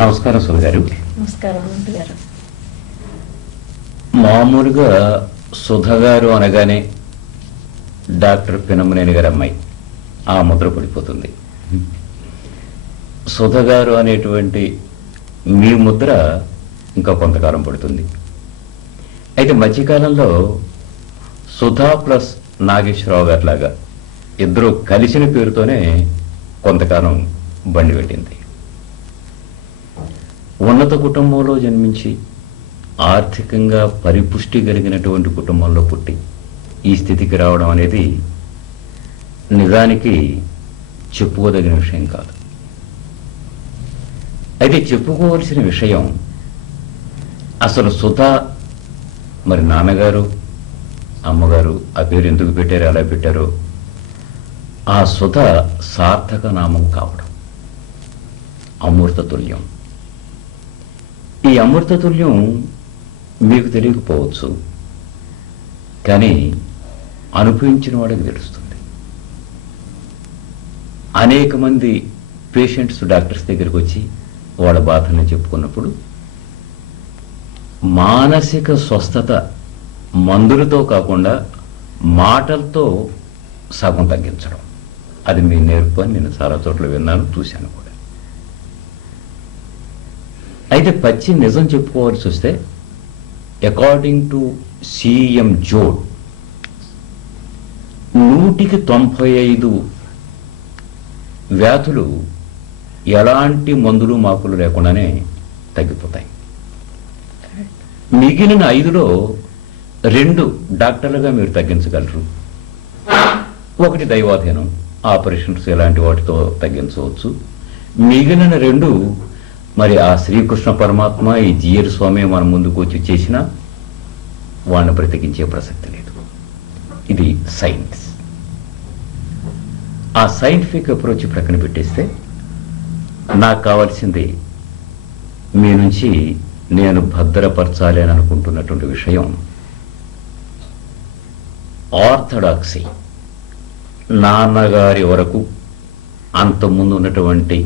నమస్కారం సుధ గారు. నమస్కారం అనంత్ గారు. మామూలుగా సుధ గారు అనగానే డాక్టర్ పినమనేని గారి అమ్మాయి ఆ ముద్ర పడిపోతుంది. సుధ గారు అనేటువంటి మీ ముద్ర ఇంకా కొంతకాలం పడుతుంది. అయితే మధ్యకాలంలో సుధా ప్లస్ నాగేశ్వరరావు గారి లాగా ఇద్దరు కలిసిన పేరుతోనే కొంతకాలం బండి పెట్టింది. ఉన్నత కుటుంబంలో జన్మించి ఆర్థికంగా పరిపుష్టి కలిగినటువంటి కుటుంబంలో పుట్టి ఈ స్థితికి రావడం అనేది నిజానికి చెప్పుకోదగిన విషయం కాదు. అయితే చెప్పుకోవాల్సిన విషయం, అసలు సుధా మరి నాన్నగారు అమ్మగారు ఆ పేరు ఎందుకు పెట్టారో ఎలా పెట్టారో ఆ సుధ సార్థక నామం కావడం అమృతతుల్యం. ఈ అమృతతుల్యం మీకు తెలియకపోవచ్చు, కానీ అనుభవించిన వాడికి తెలుస్తుంది. అనేక మంది పేషెంట్స్ డాక్టర్స్ దగ్గరికి వచ్చి వాళ్ళ బాధలను చెప్పుకున్నప్పుడు మానసిక స్వస్థత మందులతో కాకుండా మాటలతో సగం తగ్గించడం, అది మీ నేర్పు అని నేను చాలా చోట్ల విన్నాను, చూశాను కూడా. అయితే పచ్చి నిజం చెప్పుకోవాల్సి వస్తే, అకార్డింగ్ టు సిఎం జోడ్ 195 వ్యాధులు ఎలాంటి మందులు మాకులు లేకుండానే తగ్గిపోతాయి. మిగిలిన 5లో 2 డాక్టర్లుగా మీరు తగ్గించగలరు. ఒకటి దైవాధీనం, ఆపరేషన్స్ ఎలాంటి వాటితో తగ్గించవచ్చు. మిగిలిన 2 మరి ఆ శ్రీకృష్ణ పరమాత్మ ఈ జియర్ స్వామి మన ముందుకు వచ్చి చేసినా వాడిని బ్రతికించే ప్రసక్తి లేదు. ఇది సైన్స్. ఆ సైంటిఫిక్ అప్రోచ్ ప్రక్కన పెట్టేస్తే, నాకు కావాల్సింది మీ నుంచి నేను భద్రపరచాలి అని అనుకుంటున్నటువంటి విషయం ఆర్థడాక్సీ. నాన్నగారి వరకు అంతకుముందు ఉన్నటువంటి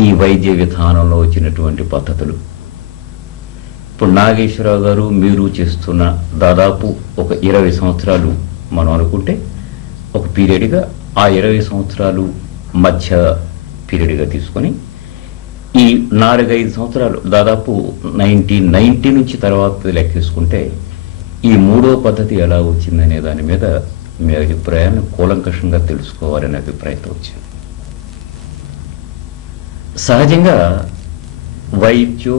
ఈ వైద్య విధానంలో వచ్చినటువంటి పద్ధతులు, ఇప్పుడు నాగేశ్వరరావు గారు మీరు చేస్తున్న దాదాపు ఒక 20 సంవత్సరాలు మనం అనుకుంటే ఒక పీరియడ్గా, ఆ 20 సంవత్సరాలు మధ్య పీరియడ్గా తీసుకొని ఈ 4-5 సంవత్సరాలు దాదాపు 1990 నుంచి తర్వాత లెక్కేసుకుంటే ఈ 3వ పద్ధతి ఎలా వచ్చిందనే దాని మీద మీ అభిప్రాయాన్ని కూలంకషంగా తెలుసుకోవాలనే అభిప్రాయంతో వచ్చింది. సహజంగా వైద్యో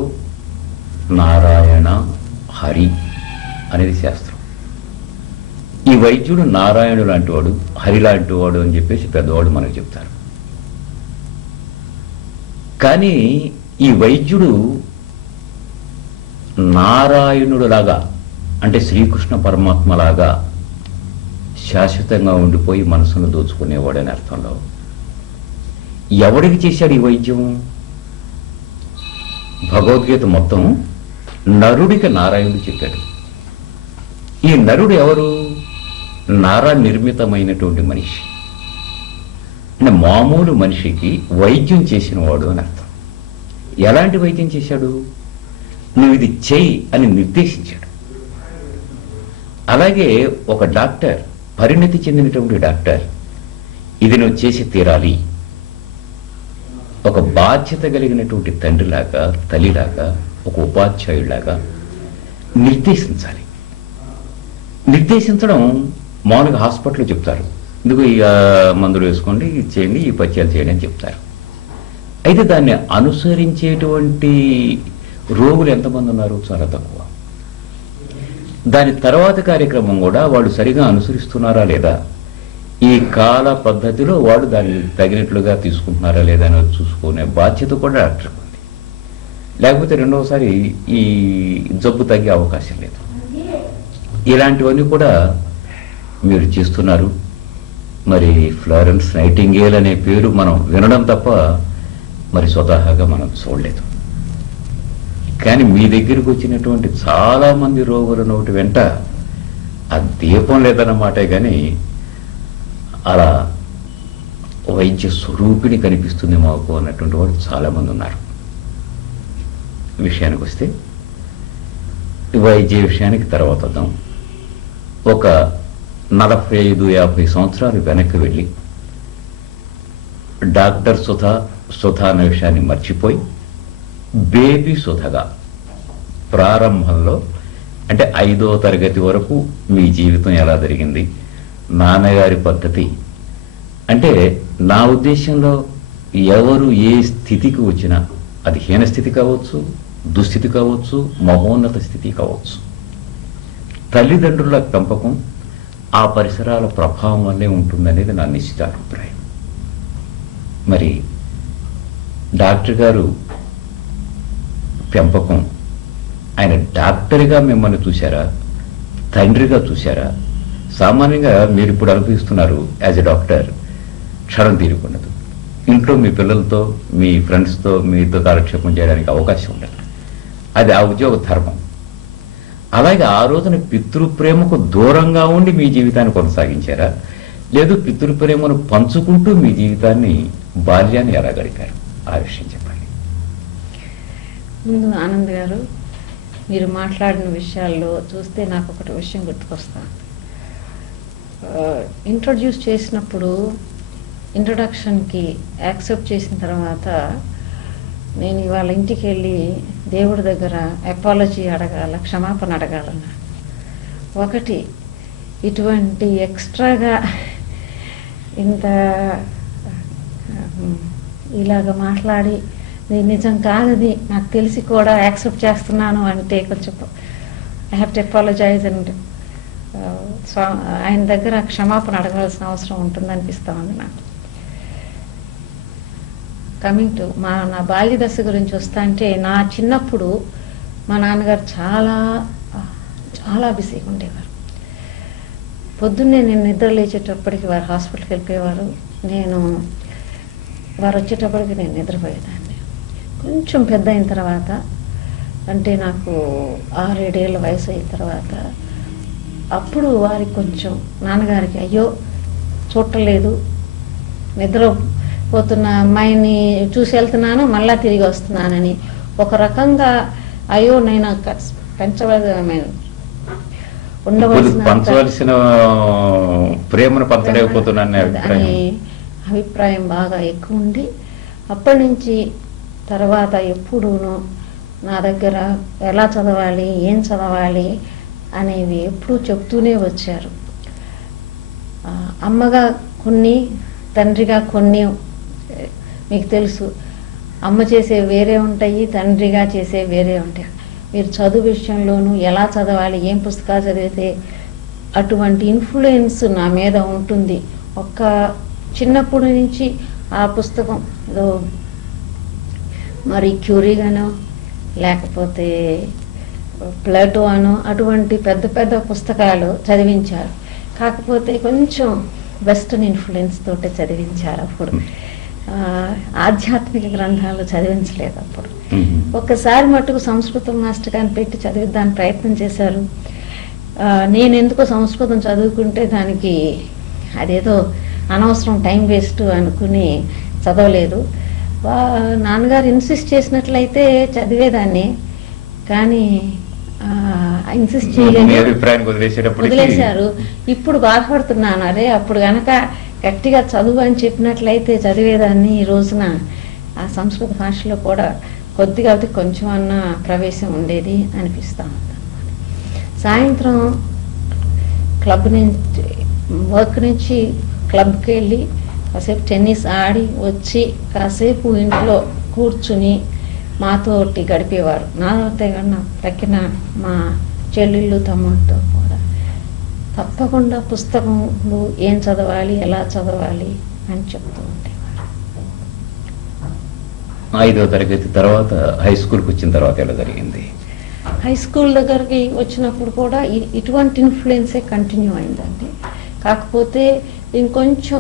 నారాయణ హరి అనేది శాస్త్రం. ఈ వైద్యుడు నారాయణుడు లాంటివాడు, హరి లాంటివాడు అని చెప్పేసి పెద్దవాడు మనకు చెప్తారు. కానీ ఈ వైద్యుడు నారాయణుడులాగా, అంటే శ్రీకృష్ణ పరమాత్మలాగా శాశ్వతంగా ఉండిపోయి మనసును దోచుకునేవాడని అర్థంలో ఎవడికి చేశాడు ఈ వైద్యం? భగవద్గీత మొత్తం నరుడికి నారాయణుడు చెప్పాడు. ఈ నరుడు ఎవరు? నారా నిర్మితమైనటువంటి మనిషి. అంటే మామూలు మనిషికి వైద్యం చేసిన వాడు అని అర్థం. ఎలాంటి వైద్యం చేశాడు? నువ్వు ఇది చెయ్యి అని నిర్దేశించాడు. అలాగే ఒక డాక్టర్, పరిణతి చెందినటువంటి డాక్టర్, ఇది నువ్వు చేసి తీరాలి, ఒక బాధ్యత కలిగినటువంటి తండ్రిలాగా, తల్లిలాగా, ఒక ఉపాధ్యాయుడిలాగా నిర్దేశించాలి. నిర్దేశించడం మామూలుగా హాస్పిటల్లో చెప్తారు, ఇందుకు ఈ మందులు వేసుకోండి, ఇది చేయండి, ఈ పత్యాలు చేయండి అని చెప్తారు. అయితే దాన్ని అనుసరించేటువంటి రోగులు ఎంతమంది ఉన్నారు? చాలా తక్కువ. దాని తర్వాత కార్యక్రమం కూడా వాళ్ళు సరిగా అనుసరిస్తున్నారా లేదా, ఈ కాల పద్ధతిలో వాళ్ళు దాన్ని తగినట్లుగా తీసుకుంటున్నారా లేదా అని చూసుకునే బాధ్యత కూడా డాక్టర్కి ఉంది. లేకపోతే రెండవసారి ఈ జబ్బు తగ్గే అవకాశం లేదు. ఇలాంటివన్నీ కూడా మీరు చేస్తున్నారు. మరి ఫ్లోరెన్స్ నైటింగేల్ అనే పేరు మనం వినడం తప్ప మరి స్వతహాగా మనం చూడలేదు. కానీ మీ దగ్గరికి వచ్చినటువంటి చాలామంది రోగుల నోటి వెంట ఆ దీపం లేదన్నమాటే కానీ అలా వైద్య స్వరూపిణి కనిపిస్తుంది మాకు అన్నటువంటి వాళ్ళు చాలామంది ఉన్నారు. విషయానికి వస్తే వైద్య విషయానికి తర్వాత వద్దాం. ఒక 45-50 సంవత్సరాలు వెనక్కి వెళ్ళి డాక్టర్ సుధా అనే విషయాన్ని మర్చిపోయి బేబీ సుధగా ప్రారంభంలో అంటే 5వ తరగతి వరకు మీ జీవితం ఎలా జరిగింది, నాన్నగారి పద్ధతి అంటే నా ఉద్దేశంలో ఎవరు ఏ స్థితికి వచ్చినా అది హీన స్థితి కావచ్చు, దుస్థితి కావచ్చు, మహోన్నత స్థితి కావచ్చు, తల్లిదండ్రుల పెంపకం ఆ పరిసరాల ప్రభావం వల్లే ఉంటుందనేది నా నిశ్చిత అభిప్రాయం. మరి డాక్టర్ గారు పెంపకం, ఆయన డాక్టర్గా మిమ్మల్ని చూశారా, తండ్రిగా చూశారా? సామాన్యంగా మీరు ఇప్పుడు అనుభవిస్తున్నారు యాజ్ ఎ డాక్టర్, క్షణం తీరుకున్నది. ఇంట్లో మీ పిల్లలతో మీ ఫ్రెండ్స్తో మీతో కాలక్షేపం చేయడానికి అవకాశం ఉండదు. అది ఆ ఉద్యోగ ధర్మం. అలాగే ఆ రోజున పితృప్రేమకు దూరంగా ఉండి మీ జీవితాన్ని కొనసాగించారా, లేదు పితృప్రేమను పంచుకుంటూ మీ జీవితాన్ని బాల్యాన్ని ఎలా గడిపారు? ఆ విషయం చెప్పండి. ముందు ఆనంద్ గారు, మీరు మాట్లాడిన విషయాల్లో చూస్తే నాకు ఒకటి విషయం గుర్తుకొస్తాను. ఇంట్రొడ్యూస్ చేసినప్పుడు ఇంట్రొడక్షన్కి యాక్సెప్ట్ చేసిన తర్వాత నేను ఇవాళ ఇంటికి వెళ్ళి దేవుడి దగ్గర అపాలజీ అడగాల, క్షమాపణ అడగాలన్నా. ఒకటి, ఇటువంటి ఎక్స్ట్రాగా ఇంత ఇలాగ మాట్లాడి నిజం కాదని నాకు తెలిసి కూడా యాక్సెప్ట్ చేస్తున్నాను అంటే కొంచెం I have to apologize and ఆయన దగ్గర క్షమాపణ అడగాల్సిన అవసరం ఉంటుందనిపిస్తా ఉంది నాకు. కమింగ్ టు నా బాల్య దశ గురించి వస్తా అంటే, నా చిన్నప్పుడు మా నాన్నగారు చాలా చాలా బిజీగా ఉండేవారు. పొద్దున్నే నేను నిద్ర లేచేటప్పటికి వారు హాస్పిటల్కి వెళ్ళిపోయేవారు. వారు వచ్చేటప్పటికి నేను నిద్రపోయేదాన్ని. కొంచెం పెద్ద అయిన తర్వాత, అంటే నాకు 6-7 ఏళ్ళ వయసు అయిన తర్వాత, అప్పుడు వారికి కొంచెం నాన్నగారికి అయ్యో చూడలేదు, నిద్రపోతున్న అమ్మాయిని చూసి వెళ్తున్నాను మళ్ళా తిరిగి వస్తున్నానని ఒక రకంగా అయ్యో నేను పంచవలసిన ప్రేమను పంచలేకపోతున్నాను అని అభిప్రాయం బాగా ఎక్కువ ఉండి, అప్పటి నుంచి తర్వాత ఎప్పుడూనూ నా దగ్గర ఎలా చదవాలి, ఏం చదవాలి అనేవి ఎప్పుడూ చెప్తూనే వచ్చారు. అమ్మగా కొన్ని, తండ్రిగా కొన్ని. మీకు తెలుసు, అమ్మ చేసే వేరే ఉంటాయి, తండ్రిగా చేసే వేరే ఉంటాయి. మీరు చదువు విషయంలోనూ ఎలా చదవాలి, ఏం పుస్తకాలు చదివితే అటువంటి ఇన్ఫ్లుయెన్స్ నా మీద ఉంటుంది. ఒక్క చిన్నప్పటి నుంచి ఆ పుస్తకం ఏదో మరి క్యూరీగానో లేకపోతే ప్లేటో అనో అటువంటి పెద్ద పెద్ద పుస్తకాలు చదివించారు. కాకపోతే కొంచెం వెస్టర్న్ ఇన్ఫ్లుయెన్స్ తోటి చదివించారు. అప్పుడు ఆధ్యాత్మిక గ్రంథాలు చదివించలేదు. అప్పుడు ఒక్కసారి మటుకు సంస్కృతం మాస్టర్ గారిని పెట్టి చదివిద్దానికి ప్రయత్నం చేశారు. నేను ఎందుకో సంస్కృతం చదువుకుంటే దానికి అదేదో అనవసరం టైం వేస్ట్ అనుకుని చదవలేదు. నాన్నగారు ఇన్సిస్ట్ చేసినట్లయితే చదివేదాన్ని, కానీ ఇన్సిస్ట్ చేయలేదు, వదిలేశారు. ఇప్పుడు బాధపడుతున్నాను, అరే అప్పుడు గనక గట్టిగా చదువు అని చెప్పినట్లయితే చదివేదాన్ని. ఈ రోజున ఆ సంస్కృత భాషలో కూడా కొద్దిగా కొంచెం అన్న ప్రవేశం ఉండేది అనిపిస్తా ఉంది. సాయంత్రం క్లబ్ నుంచి, వర్క్ నుంచి క్లబ్కి వెళ్ళి కాసేపు టెన్నిస్ ఆడి వచ్చి కాసేపు ఇంట్లో కూర్చుని మాతోటి గడిపేవారు. నాతో తక్కిన మా చెల్లెళ్ళు తమ్ముడితో కూడా తప్పకుండా పుస్తకంలో ఏం చదవాలి, ఎలా చదవాలి అని చెప్తూ ఉండేవారు. 5వ తరగతి తర్వాత హై స్కూల్కి వచ్చిన తర్వాత ఎలా జరిగింది? హై స్కూల్ దగ్గరికి వచ్చినప్పుడు కూడా ఇటువంటి ఇన్ఫ్లుయెన్సే కంటిన్యూ అయిందండి. కాకపోతే ఇంకొంచెం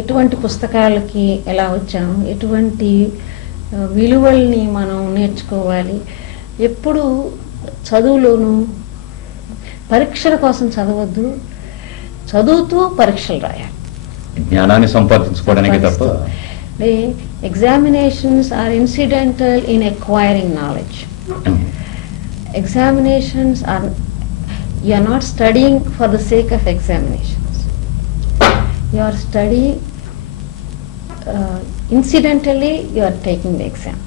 ఎటువంటి పుస్తకాలకి ఎలా వచ్చాము, ఎటువంటి విలువల్ని మనం నేర్చుకోవాలి. ఎప్పుడు చదువులోనూ పరీక్షల కోసం చదవద్దు, చదువుతూ పరీక్షలు రాయాలి. జ్ఞానాన్ని సంపాదించుకోవడానికి తప్ప. The examinations are incidental in acquiring knowledge. Examinations are, you are not studying for the sake of examinations. You are studying incidentally, you are taking the exam.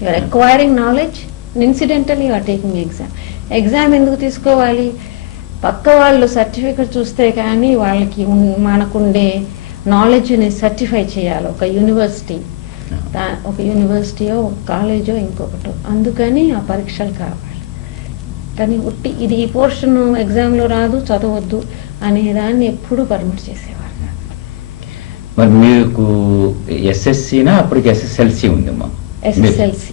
You are acquiring knowledge and incidentally you are taking the exam. Exam ఎందుకు తీసుకోవాలి? పక్క వాళ్ళు certificate చూస్తే కానీ వాళ్ళకి మనకుండే నాలెడ్జ్ని certify చేయాలి ఒక యూనివర్సిటీ, ఒక యూనివర్సిటీయో ఒక కాలేజో ఇంకొకటో. అందుకని ఆ పరీక్షలు కావాలి. కానీ ఉట్టి ఇది ఈ పోర్షన్ ఎగ్జామ్లో రాదు చదవద్దు అనే దాన్ని ఎప్పుడూ పర్మిట్ చేసేవారు. మరి మీకు ఎస్ఎస్సినా అప్పటికి ఎస్ఎస్ఎల్సి ఉందమ్మా? ఎస్ఎస్ఎల్సి.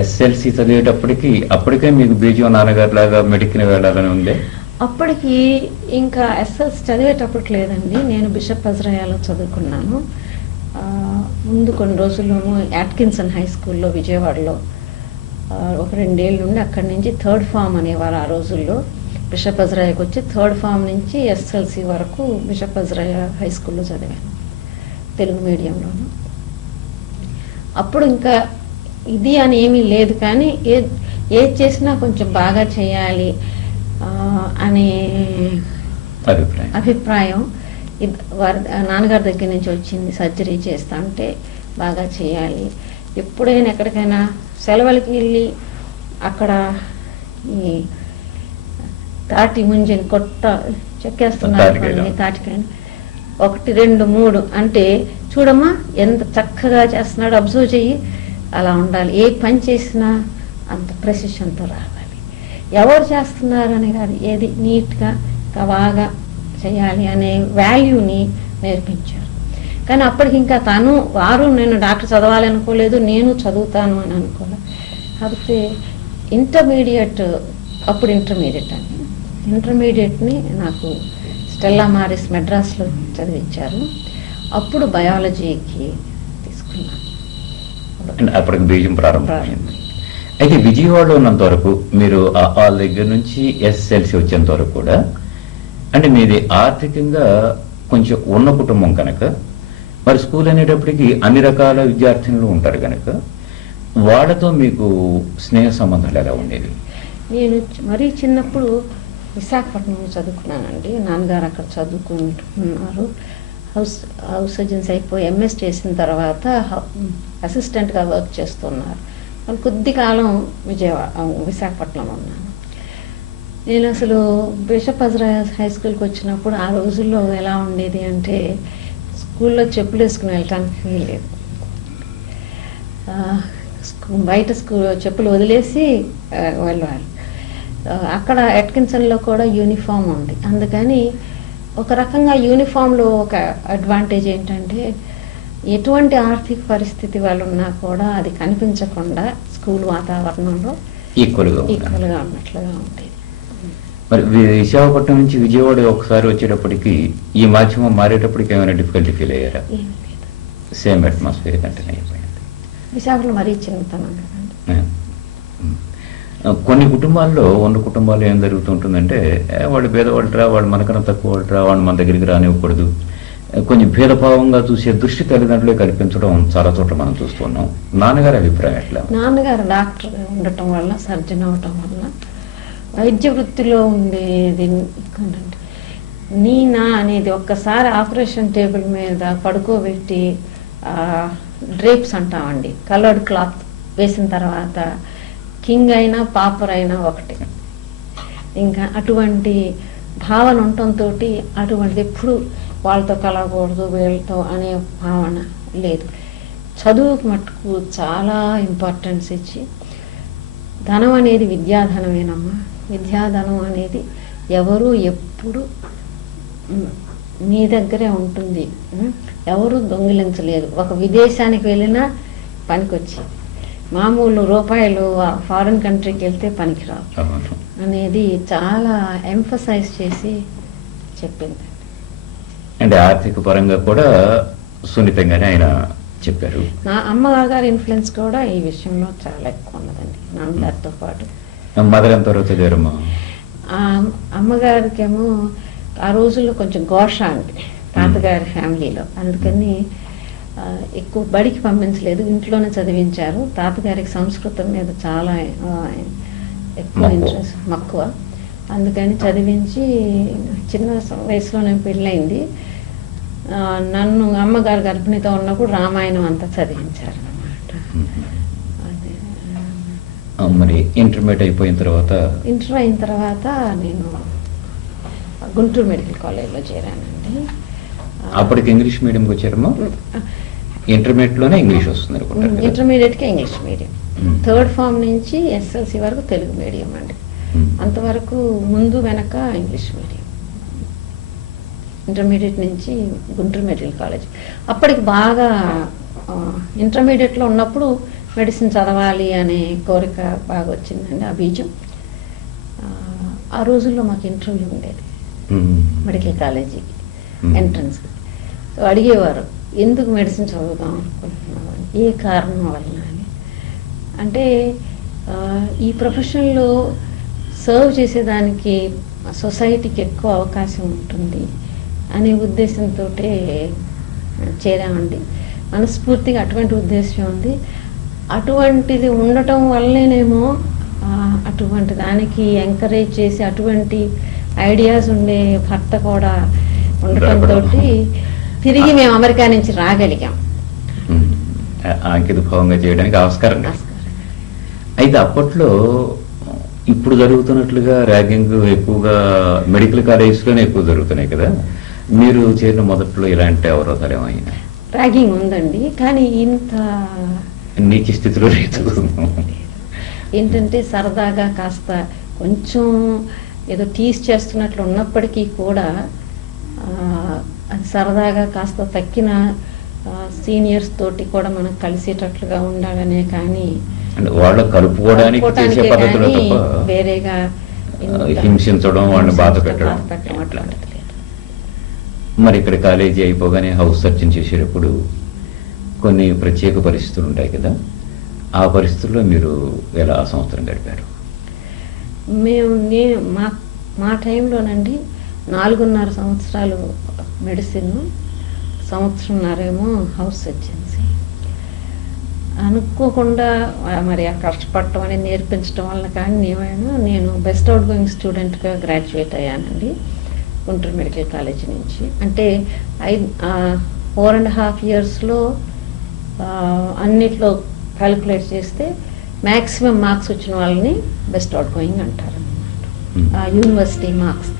ఎస్ఎల్సి చదివేటప్పటికి అప్పటికే మీకు బీజం నాన్నగారు లాగా మెడికిన వెళ్ళాలని ఉందే? అప్పటికి ఇంకా ఎస్ఎల్సి చదివేటప్పటికి లేదండి. నేను బిషప్ అజ్రాయాలో చదువుకున్నాను. ముందు కొన్ని రోజుల్లోనూ యాట్కిన్సన్ హై స్కూల్లో విజయవాడలో ఒక 2 ఏళ్ళ నుండి అక్కడి నుంచి థర్డ్ ఫామ్ అనేవారు ఆ రోజుల్లో. బిషప్ అజ్రాయాకి వచ్చి థర్డ్ ఫామ్ నుంచి ఎస్ఎల్సి వరకు బిషప్ అజ్రాయా హై స్కూల్లో చదివాను, తెలుగు మీడియంలోను. అప్పుడు ఇంకా ఇది అని ఏమీ లేదు, కానీ ఏది చేసినా కొంచెం బాగా చేయాలి అనే అభిప్రాయం నాన్నగారి దగ్గర నుంచి వచ్చింది. సర్జరీ చేస్తా ఉంటే బాగా చేయాలి, ఎప్పుడైనా ఎక్కడికైనా సెలవులకి వెళ్ళి అక్కడ ఈ తాటి ముంజని చెక్కేస్తున్నారు, తాటికాయని 1, 2, 3 అంటే చూడమ్మా ఎంత చక్కగా చేస్తున్నాడు, అబ్జర్వ్ చెయ్యి, అలా ఉండాలి. ఏ పని చేసినా అంత ప్రెసిషన్తో రావాలి. ఎవరు చేస్తున్నారని కాదు, ఏది నీట్గా బాగా చేయాలి అనే వాల్యూని నేర్పించారు. కానీ అప్పటికి ఇంకా వారు నేను డాక్టర్ చదవాలి అనుకోలేదు, నేను చదువుతాను అని అనుకోలేదు. కాకపోతే ఇంటర్మీడియట్, అప్పుడు ఇంటర్మీడియట్ అని ఇంటర్మీడియట్ని నాకు స్టెల్లా మారిస్ మెడ్రాస్లో చదివించారు. అప్పుడు బయాలజీకి తీసుకున్నాను. అప్పటికి బీజం ప్రారంభమైంది. అయితే విజయవాడలో ఉన్నంత వరకు మీరు వాళ్ళ దగ్గర నుంచి ఎస్ఎల్సి వచ్చేంత వరకు కూడా అంటే మీది ఆర్థికంగా కొంచెం ఉన్న కుటుంబం కనుక, మరి స్కూల్ అనేటప్పటికీ అన్ని రకాల విద్యార్థినులు ఉంటారు కనుక వాళ్ళతో మీకు స్నేహ సంబంధాలు ఎలా ఉండేవి? నేను మరీ చిన్నప్పుడు విశాఖపట్నంలో చదువుకున్నానండి. నాన్నగారు అక్కడ చదువుకుంటున్నారు. హౌస్ సర్జన్స్ అయిపోయి ఎంఎస్ చేసిన తర్వాత అసిస్టెంట్గా వర్క్ చేస్తున్నారు. కొద్ది కాలం విశాఖపట్నంలో ఉన్నాను. నేను అసలు బిషప్ అజ్రాయా హై స్కూల్కి వచ్చినప్పుడు ఆ రోజుల్లో ఎలా ఉండేది అంటే స్కూల్లో చెప్పులు వేసుకుని వెళ్ళటానికి వీలేదు. బయట చెప్పులు వదిలేసి వెళ్ళాలి. అక్కడ యాట్కిన్సన్లో కూడా యూనిఫామ్ ఉంది. అందుకని ఒక రకంగా యూనిఫామ్లో ఒక అడ్వాంటేజ్ ఏంటంటే ఎటువంటి ఆర్థిక పరిస్థితి వాళ్ళు ఉన్నా కూడా అది కనిపించకుండా స్కూల్ వాతావరణంలో ఈక్వల్గా ఉన్నట్లుగా ఉండేది. మరి విశాఖపట్నం నుంచి విజయవాడ ఒకసారి వచ్చేటప్పటికి ఈ మాధ్యమం మారేటప్పటికి ఏమైనా డిఫికల్టీ ఫీల్ అయ్యారా? సేమ్ అట్మాస్ఫియర్ కంటిన్యూ అయిపోయింది. విశాఖలో మరీ చిన్నతనం కదండి. కొన్ని కుటుంబాల్లో కుటుంబాల్లో ఏం జరుగుతుంటుందంటే వాళ్ళు పేదవాళ్ళరా, వాళ్ళు మనకన్నా తక్కువ వాళ్ళరా, వాళ్ళు మన దగ్గరికి రానివ్వకూడదు, కొంచెం భేదభావంగా చూసే దృష్టి తల్లిదండ్రులే కల్పించడం చాలా చోట్ల మనం చూస్తున్నాం. నాన్నగారి అభిప్రాయం ఎట్లా? నాన్నగారు డాక్టర్ ఉండటం వల్ల, సర్జన్ అవటం వల్ల వైద్య వృత్తిలో ఉండేది నీనా అనేది ఒక్కసారి ఆపరేషన్ టేబుల్ మీద పడుకోబెట్టి డ్రేప్స్ అంటామండి, కలర్డ్ క్లాత్ వేసిన తర్వాత కింగ్ అయినా పాపర్ అయినా ఒకటి. ఇంకా అటువంటి భావన ఉండటంతో అటువంటిది ఎప్పుడు వాళ్ళతో కలగకూడదు వీళ్ళతో అనే భావన లేదు. చదువుకు మట్టుకు చాలా ఇంపార్టెన్స్ ఇచ్చి, ధనం అనేది విద్యాధనమేనమ్మా, విద్యాధనం అనేది ఎవరు ఎప్పుడు మీ దగ్గరే ఉంటుంది, ఎవరు దొంగిలించలేదు. ఒక విదేశానికి వెళ్ళినా పనికొచ్చేది, మామూలు రూపాయలు ఫారిన్ కంట్రీకి వెళ్తే పనికిరావు అనేది చాలా ఎంఫసైజ్ చేసి చెప్పింది. అంటే ఆర్థిక పరంగా కూడా సున్నితంగానే ఆయన చెప్పారు. నా అమ్మగారి ఇన్ఫ్లుయెన్స్ కూడా ఈ విషయంలో చాలా ఎక్కువ ఉన్నదండి, నాన్నగారితో పాటు. మదర్ ఎంతవరకు చదివారమ్మా? అమ్మగారికేమో ఆ రోజుల్లో కొంచెం ఘోష అండి, తాతగారి ఫ్యామిలీలో. అందుకని ఎక్కువ బడికి పంపించలేదు, ఇంట్లోనే చదివించారు. తాతగారికి సంస్కృతం మీద చాలా ఎక్కువ ఇంట్రెస్ట్, మక్కువ. అందుకని చదివించి చిన్న వయసులోనే పెళ్ళయింది. నన్ను అమ్మగారు గర్భిణితో ఉన్నప్పుడు రామాయణం అంతా చదివించారు అన్నమాట. అదే మరి ఇంటర్మీడియట్ అయిపోయిన తర్వాత? ఇంటర్ అయిన తర్వాత నేను గుంటూరు మెడికల్ కాలేజ్లో చేరానండి. అప్పటికి ఇంగ్లీష్ మీడియంకి వచ్చారమ్మా? ఇంటర్మీడియట్లోనే ఇంగ్లీష్ వస్తుంది అనుకుంటాను. ఇంటర్మీడియట్కి ఇంగ్లీష్ మీడియం, థర్డ్ ఫామ్ నుంచి ఎస్ఎల్సి వరకు తెలుగు మీడియం అండి. అంతవరకు ముందు వెనక ఇంగ్లీష్ మీడియం. ఇంటర్మీడియట్ నుంచి గుంటూరు మెడికల్ కాలేజ్. అప్పటికి బాగా ఇంటర్మీడియట్లో ఉన్నప్పుడు మెడిసిన్ చదవాలి అనే కోరిక బాగా వచ్చిందండి, ఆ బీజం. ఆ రోజుల్లో మాకు ఇంటర్వ్యూ ఉండేది మెడికల్ కాలేజీకి ఎంట్రన్స్. సో అడిగేవారు, ఎందుకు మెడిసిన్ చదువుదాం అనుకుంటున్నావు అని, ఏ కారణం వలన అని. అంటే ఈ ప్రొఫెషన్లో సర్వ్ చేసేదానికి సొసైటీకి ఎక్కువ అవకాశం ఉంటుంది అనే ఉద్దేశంతో చేరామండి. మనస్ఫూర్తిగా అటువంటి ఉద్దేశం ఉంది. అటువంటిది ఉండటం వల్లనేమో అటువంటి దానికి ఎంకరేజ్ చేసి అటువంటి ఐడియాస్ ఉండే భర్త కూడా ఉండటంతో తిరిగి మేము అమెరికా నుంచి రాగలిగాం. అంకిత భావంగా చేయడానికి ఆస్కారం. అయితే అప్పట్లో ఇప్పుడు జరుగుతున్నట్లుగా ర్యాగింగ్ ఎక్కువగా మెడికల్ కాలేజెస్లోనే ఎక్కువ జరుగుతున్నాయి కదా, మీరు చేరిన మొదట్లో ఇలాంటి అవరోధాలు ఏమైనా? ర్యాగింగ్ ఉందండి, కానీ ఇంత నీచ స్థితిలో లేదు. ఏంటంటే సరదాగా కాస్త కొంచెం ఏదో టీస్ చేస్తున్నట్లు ఉన్నప్పటికీ కూడా అది సరదాగా కాస్త తక్కిన సీనియర్స్ తోటి కూడా మనం కలిసేటట్లుగా ఉండాలనే కానీ వాళ్ళు కలుపుకోవడానికి చేసే పద్ధతులు తప్ప వేరేగా హింసించడం, వాళ్ళని బాధ పెట్టడం అట్లాంటిది లేదు. మరి ఇక్కడ కాలేజీ అయిపోగానే హౌస్ సర్జన్ చేసేటప్పుడు కొన్ని ప్రత్యేక పరిస్థితులు ఉంటాయి కదా, ఆ పరిస్థితుల్లో మీరు ఎలా సంవత్సరం గడిపారు? నేను మా టైంలోనండి 4.5 సంవత్సరాలు మెడిసిన్, సంవత్సరంన్నరేమో హౌస్ సర్జన్సీ. అనుకోకుండా మరి ఆ కష్టపడటం అనేది నేర్పించడం వల్ల కానీ నేను బెస్ట్ అవుట్ గోయింగ్ స్టూడెంట్గా గ్రాడ్యుయేట్ అయ్యానండి గుంటూరు మెడికల్ కాలేజ్ నుంచి. అంటే 4.5 ఇయర్స్లో అన్నిట్లో క్యాలిక్యులేట్ చేస్తే మ్యాక్సిమం మార్క్స్ వచ్చిన వాళ్ళని బెస్ట్ అవుట్ గోయింగ్ అంటారు అన్నమాట. యూనివర్సిటీ మార్క్స్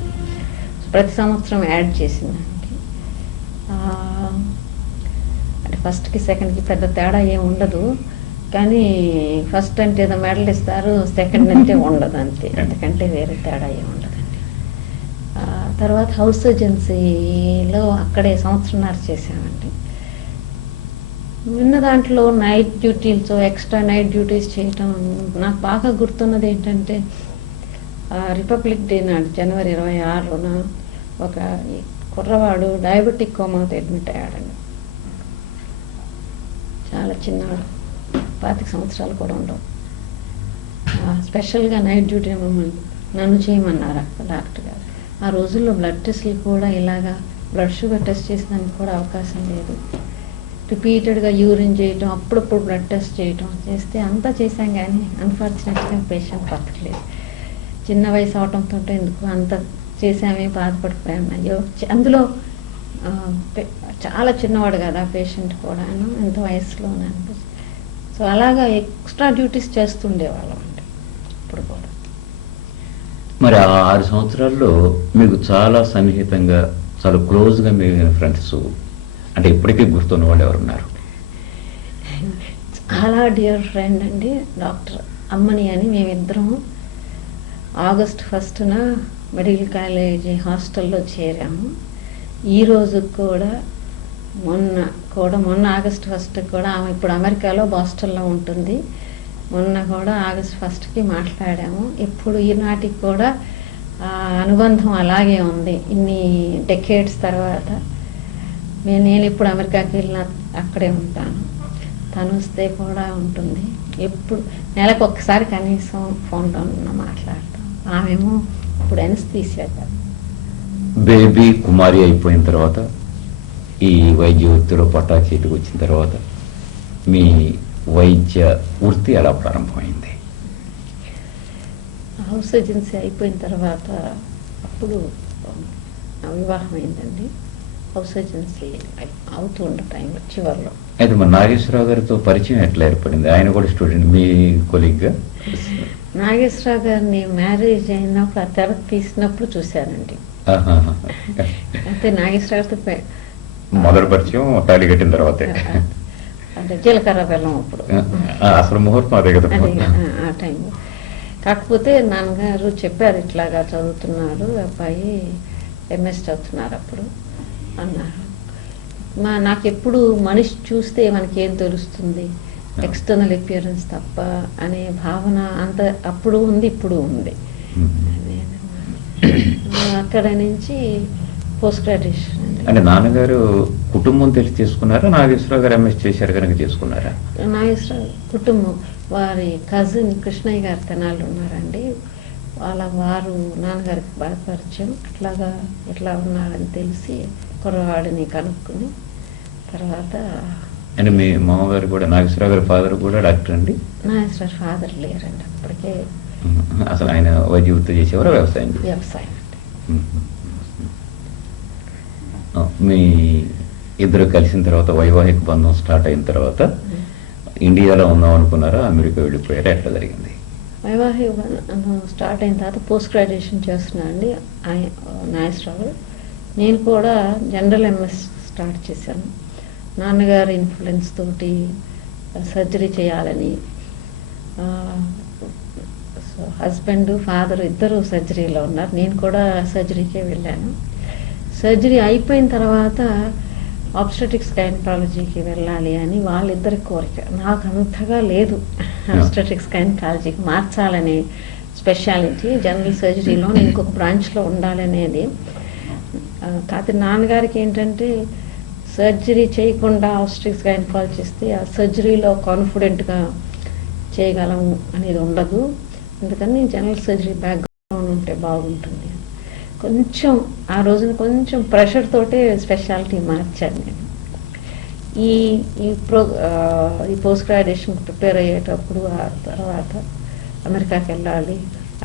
ప్రతి సంవత్సరం యాడ్ చేసిందండి. అంటే ఫస్ట్కి సెకండ్కి పెద్ద తేడా ఏమి ఉండదు, కానీ ఫస్ట్ అంటే ఏదో మెడల్ ఇస్తారు, సెకండ్ అంటే ఉండదు, అంతే. అంతకంటే వేరే తేడా ఏమి ఉండదండి. తర్వాత హౌస్ సర్జన్సీలో అక్కడే సంవత్సరంన్నర చేసామండి. విన్న దాంట్లో night duties, extra night duties చేయటం. నాకు బాగా గుర్తున్నది ఏంటంటే రిపబ్లిక్ డే నాడు జనవరి 26న ఒక కుర్రవాడు డయాబెటిక్ కోమాతో అడ్మిట్ అయ్యాడండి. చాలా చిన్నవాడు, 25 సంవత్సరాలు కూడా ఉండవు. స్పెషల్గా నైట్ డ్యూటీ నన్ను చేయమన్నారు డాక్టర్ గారు. ఆ రోజుల్లో బ్లడ్ టెస్ట్లు కూడా ఇలాగా బ్లడ్ షుగర్ టెస్ట్ చేసేదానికి కూడా అవకాశం లేదు. రిపీటెడ్గా యూరిన్ చేయటం, అప్పుడప్పుడు బ్లడ్ టెస్ట్ చేయటం చేస్తే అంతా చేశాం, కానీ అన్ఫార్చునేట్గా పేషెంట్ బతకలేదు. చిన్న వయసు అవటంతో ఎందుకు అంత చేసామే బాధపడిపోయాను. అయ్యో, అందులో చాలా చిన్నవాడు కదా పేషెంట్ కూడాను, ఎంత వయసులోనే అనిపిస్తుంది. సో అలాగా ఎక్స్ట్రా డ్యూటీస్ చేస్తుండేవాళ్ళం అండి ఇప్పుడు కూడా. మరి ఆ 6 సంవత్సరాల్లో మీకు చాలా సన్నిహితంగా, చాలా క్లోజ్గా మిగిలిన ఫ్రెండ్స్ అంటే ఇప్పటికీ గుర్తున్న వాళ్ళు ఎవరున్నారు? చాలా డియర్ ఫ్రెండ్ అండి, డాక్టర్ అమ్మని అని. మేమిద్దరం ఆగస్ట్ 1న మెడికల్ కాలేజీ హాస్టల్లో చేరాము. ఈ రోజు కూడా మొన్న ఆగస్ట్ 1 కూడా ఆమె ఇప్పుడు అమెరికాలో బాస్టన్లో ఉంటుంది. మొన్న కూడా ఆగస్ట్ 1కి మాట్లాడాము. ఇప్పుడు ఈనాటికి కూడా అనుబంధం అలాగే ఉంది. ఇన్ని డెకేడ్స్ తర్వాత నేను ఇప్పుడు అమెరికాకి వెళ్ళిన అక్కడే ఉంటాను, తను వస్తే కూడా ఉంటుంది. ఎప్పుడు నెలకు ఒక్కసారి కనీసం ఫోన్లో మాట్లాడతాం. ఆమెమో ఇప్పుడు ఎనస్థీసియా కదా. బేబీ కుమారి అయిపోయిన తర్వాత ఈ వైద్య వృత్తిలో పట్టా చేతికి వచ్చిన తర్వాత మీ వైద్య వృత్తి ఎలా ప్రారంభమైంది? హౌస్ ఏజెన్సీ అయిపోయిన తర్వాత అప్పుడు నా వివాహం అయిందండి. హౌస్ ఏజెన్సీ అవుతూ ఉండే టైంలో చివరిలో. అయితే మరి నాగేశ్వరరావు గారితో పరిచయం ఎట్లా ఏర్పడింది? ఆయన కూడా స్టూడెంట్, మీ కొలీగ్గా? నాగేశ్వరరావు గారిని మ్యారేజ్ అయినప్పుడు ఆ తెర తీసినప్పుడు చూశానండి. ఆహాహా. అయితే నాగేశ్వరరావుతో మొదటి పరిచయం తాళి కట్టిన తర్వాతే? అంటే జీలకర్ర బెల్లం అప్పుడు అసలు ముహూర్తం అదే కదా. అది ఆ టైంలో. కాకపోతే నాన్నగారు చెప్పారు, ఇట్లాగా చదువుతున్నాడు అబ్బాయి, ఎంఎస్ చదువుతున్నారు అప్పుడు అన్నారు. నాకు ఎప్పుడు మనిషి చూస్తే మనకి ఏం తెలుస్తుంది, ఎక్స్టర్నల్ అపియరెన్స్ తప్ప అనే భావన అంత అప్పుడు ఉంది, ఇప్పుడు ఉంది. అక్కడ నుంచి పోస్ట్ గ్రాడ్యుయేషన్. అంటే నాన్నగారు కుటుంబం తెలిసి చేసుకున్నారా, నాగేశ్వరరావు గారు ఎంఎస్ చేశారు కనుక చేసుకున్నారా? నాగేశ్వరరావు కుటుంబం, వారి కజిన్ కృష్ణయ్య గారు తెనాలి ఉన్నారండి. వారు నాన్నగారికి బాగా పరిచయం. అట్లాగా ఎట్లా ఉన్నారని తెలిసి కుర్రవాడిని కనుక్కుని తర్వాత. అంటే మీ మామగారు కూడా, నాగేశ్వరరావు గారి ఫాదర్ కూడా డాక్టర్ అండి? నాగేశ్వరరావు ఫాదర్ లేరండి అప్పటికే. అసలు ఆయన వైద్య వృత్తి చేసేవారు, వ్యవసాయం? వ్యవసాయం అండి. మీ ఇద్దరు కలిసిన తర్వాత వైవాహిక బంధం స్టార్ట్ అయిన తర్వాత ఇండియాలో ఉందాం అనుకున్నారా, అమెరికా వెళ్ళిపోయారా, ఎట్లా జరిగింది? వైవాహిక బంధం స్టార్ట్ అయిన తర్వాత పోస్ట్ గ్రాడ్యుయేషన్ చేస్తున్నా అండి నాగేశ్వరరావు. నేను కూడా జనరల్ ఎంఎస్ స్టార్ట్ చేశాను. నాన్నగారి ఇన్ఫ్లుయెన్స్ తోటి సర్జరీ చేయాలని. హస్బెండ్ ఫాదర్ ఇద్దరు సర్జరీలో ఉన్నారు, నేను కూడా సర్జరీకే వెళ్ళాను. సర్జరీ అయిపోయిన తర్వాత ఆబ్స్టెటిక్స్ గైనకాలజీకి వెళ్ళాలి అని వాళ్ళిద్దరి కోరిక. నాకు అంతగా లేదు ఆబ్స్టెటిక్స్ గైనకాలజీకి మార్చాలనే స్పెషాలిటీ. జనరల్ సర్జరీలో ఇంకొక బ్రాంచ్లో ఉండాలనేది. కాకపోతే నాన్నగారికి ఏంటంటే సర్జరీ చేయకుండా ఆబ్స్టెటిక్స్ గైనకాలజీ చేస్తే ఆ సర్జరీలో కాన్ఫిడెంట్గా చేయగలము అనేది ఉండదు. అందుకని జనరల్ సర్జరీ బ్యాక్గ్రౌండ్ ఉంటే బాగుంటుంది. కొంచెం ఆ రోజున కొంచెం ప్రెషర్ తోటే స్పెషాలిటీ మార్చాను నేను. ఈ పోస్ట్ గ్రాడ్యుయేషన్ ప్రిపేర్ అయ్యేటప్పుడు ఆ తర్వాత అమెరికాకి వెళ్ళాలి,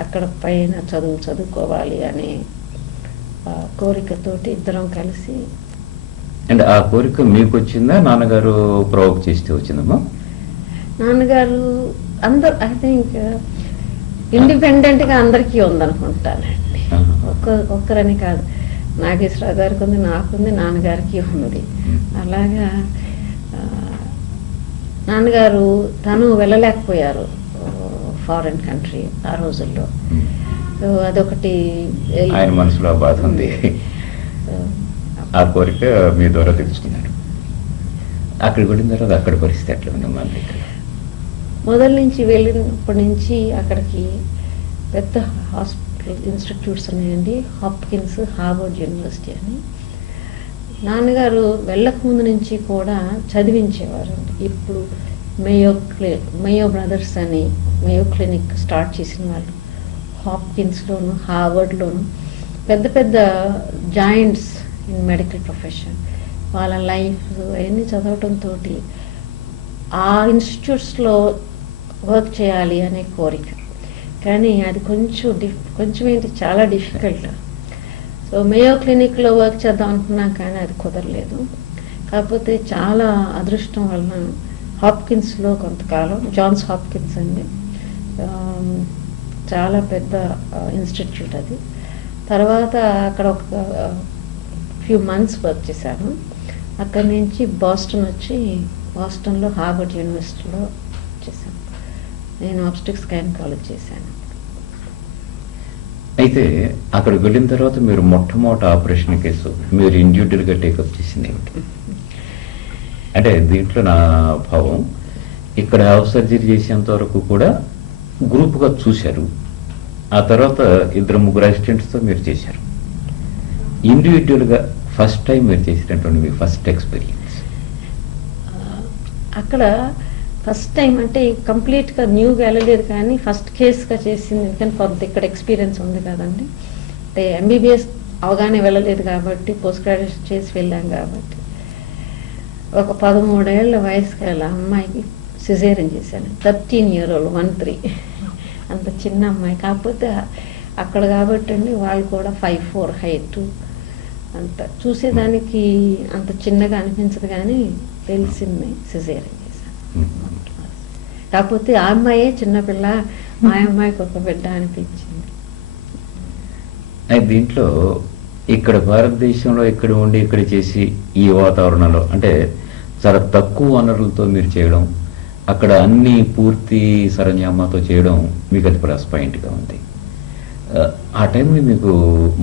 అక్కడ పైన చదువుకోవాలి అనే కోరికతోటి ఇద్దరం కలిసి. అండ్ ఆ కోరిక మీకు వచ్చిందా, నాన్నగారు ప్రవోక్ చేస్తే వచ్చిందమ్మా? నాన్నగారు అందరు ఐ థింక్ ఇండిపెండెంట్గా అందరికీ ఉందనుకుంటానండి. ఒక్కరని కాదు, నాగేశ్వరరావు గారికి ఉంది, నాకుంది, నాన్నగారికి ఉంది. అలాగా నాన్నగారు తను వెళ్ళలేకపోయారు ఫారెన్ కంట్రీ ఆ రోజుల్లో. అదొకటి ఆయన మనసులో బాధ ఉంది. ఆ కోరిక మీ ద్వారా తెలుసుకున్నారు. అక్కడికి వెళ్ళిన తర్వాత అక్కడ పరిస్థితి ఎట్లా ఉంది మన దగ్గర? మొదల నుంచి వెళ్ళినప్పటి నుంచి అక్కడికి పెద్ద హాస్పిటల్ ఇన్స్టిట్యూట్స్ ఉన్నాయండి, హాప్కిన్స్, హార్వర్డ్ యూనివర్సిటీ అని. నాన్నగారు వెళ్ళక ముందు నుంచి కూడా చదివించేవారండి. ఇప్పుడు మేయో బ్రదర్స్ అని మేయో క్లినిక్ స్టార్ట్ చేసిన వాళ్ళు హాప్కిన్స్లోను హార్వర్డ్లోను పెద్ద పెద్ద జాయింట్స్ ఇన్ మెడికల్ ప్రొఫెషన్. వాళ్ళ లైఫ్ అవన్నీ చదవటంతో ఆ ఇన్స్టిట్యూట్స్లో వర్క్ చేయాలి అనే కోరిక. కానీ అది కొంచెం ఏంటి చాలా డిఫికల్ట్. సో మేయో క్లినిక్లో వర్క్ చేద్దాం అనుకున్నాం కానీ అది కుదరలేదు. కాకపోతే చాలా అదృష్టం వలన హాప్కిన్స్లో కొంతకాలం, జాన్స్ హాప్కిన్స్ అండి, చాలా పెద్ద ఇన్స్టిట్యూట్ అది. తర్వాత అక్కడ ఒక ఫ్యూ మంత్స్ వర్క్ చేశాను. అక్కడి నుంచి బాస్టన్ వచ్చి బాస్టన్లో హార్వర్డ్ యూనివర్సిటీలో చేశాను. నేను ఆబ్స్టెటిక్స్ గైనకాలజీ చేశాను. అయితే అక్కడికి వెళ్ళిన తర్వాత మీరు మొట్టమొదటి ఆపరేషన్ కేసు మీరు ఇండివిజువల్గా టేకప్ చేసింది ఏమిటి? అంటే దీంట్లో నా భావం, ఇక్కడ హౌస్ సర్జరీ చేసేంత వరకు కూడా గ్రూప్గా చూశారు, ఆ తర్వాత 2-3 అసిస్టెంట్స్తో మీరు చేశారు. ఇండివిజువల్గా ఫస్ట్ టైం మీరు చేసినటువంటి మీ ఫస్ట్ ఎక్స్పీరియన్స్? అక్కడ ఫస్ట్ టైం అంటే కంప్లీట్గా న్యూగా వెళ్ళలేదు కానీ ఫస్ట్ కేసుగా చేసింది. ఎందుకంటే కొంత ఇక్కడ ఎక్స్పీరియన్స్ ఉంది కదండి, అంటే ఎంబీబీఎస్ అవగానే వెళ్ళలేదు కాబట్టి పోస్ట్ గ్రాడ్యుయేషన్ చేసి వెళ్ళాం కాబట్టి ఒక 13 ఏళ్ల వయసు గల అమ్మాయికి సిజేరియన్ చేశాను. 13-year-old 13 అంత చిన్న అమ్మాయి. కాకపోతే అక్కడ కాబట్టి అండి వాళ్ళు కూడా 5'4" హైట్. అంత చూసేదానికి అంత చిన్నగా అనిపించదు, కానీ తెలిసింది సిజేరియన్ చేశాను. కాకపోతే ఆ అమ్మాయే చిన్నపిల్ల, ఆ అమ్మాయికి ఒక బిడ్డ అనిపించింది. దీంట్లో ఇక్కడ భారతదేశంలో ఇక్కడ ఉండి ఇక్కడ చేసి ఈ వాతావరణంలో అంటే చాలా తక్కువ వనరులతో మీరు చేయడం, అక్కడ అన్ని పూర్తి సరంజామాతో చేయడం మీకు అది ప్లస్ పాయింట్గా ఉంది. ఆ టైంలో మీకు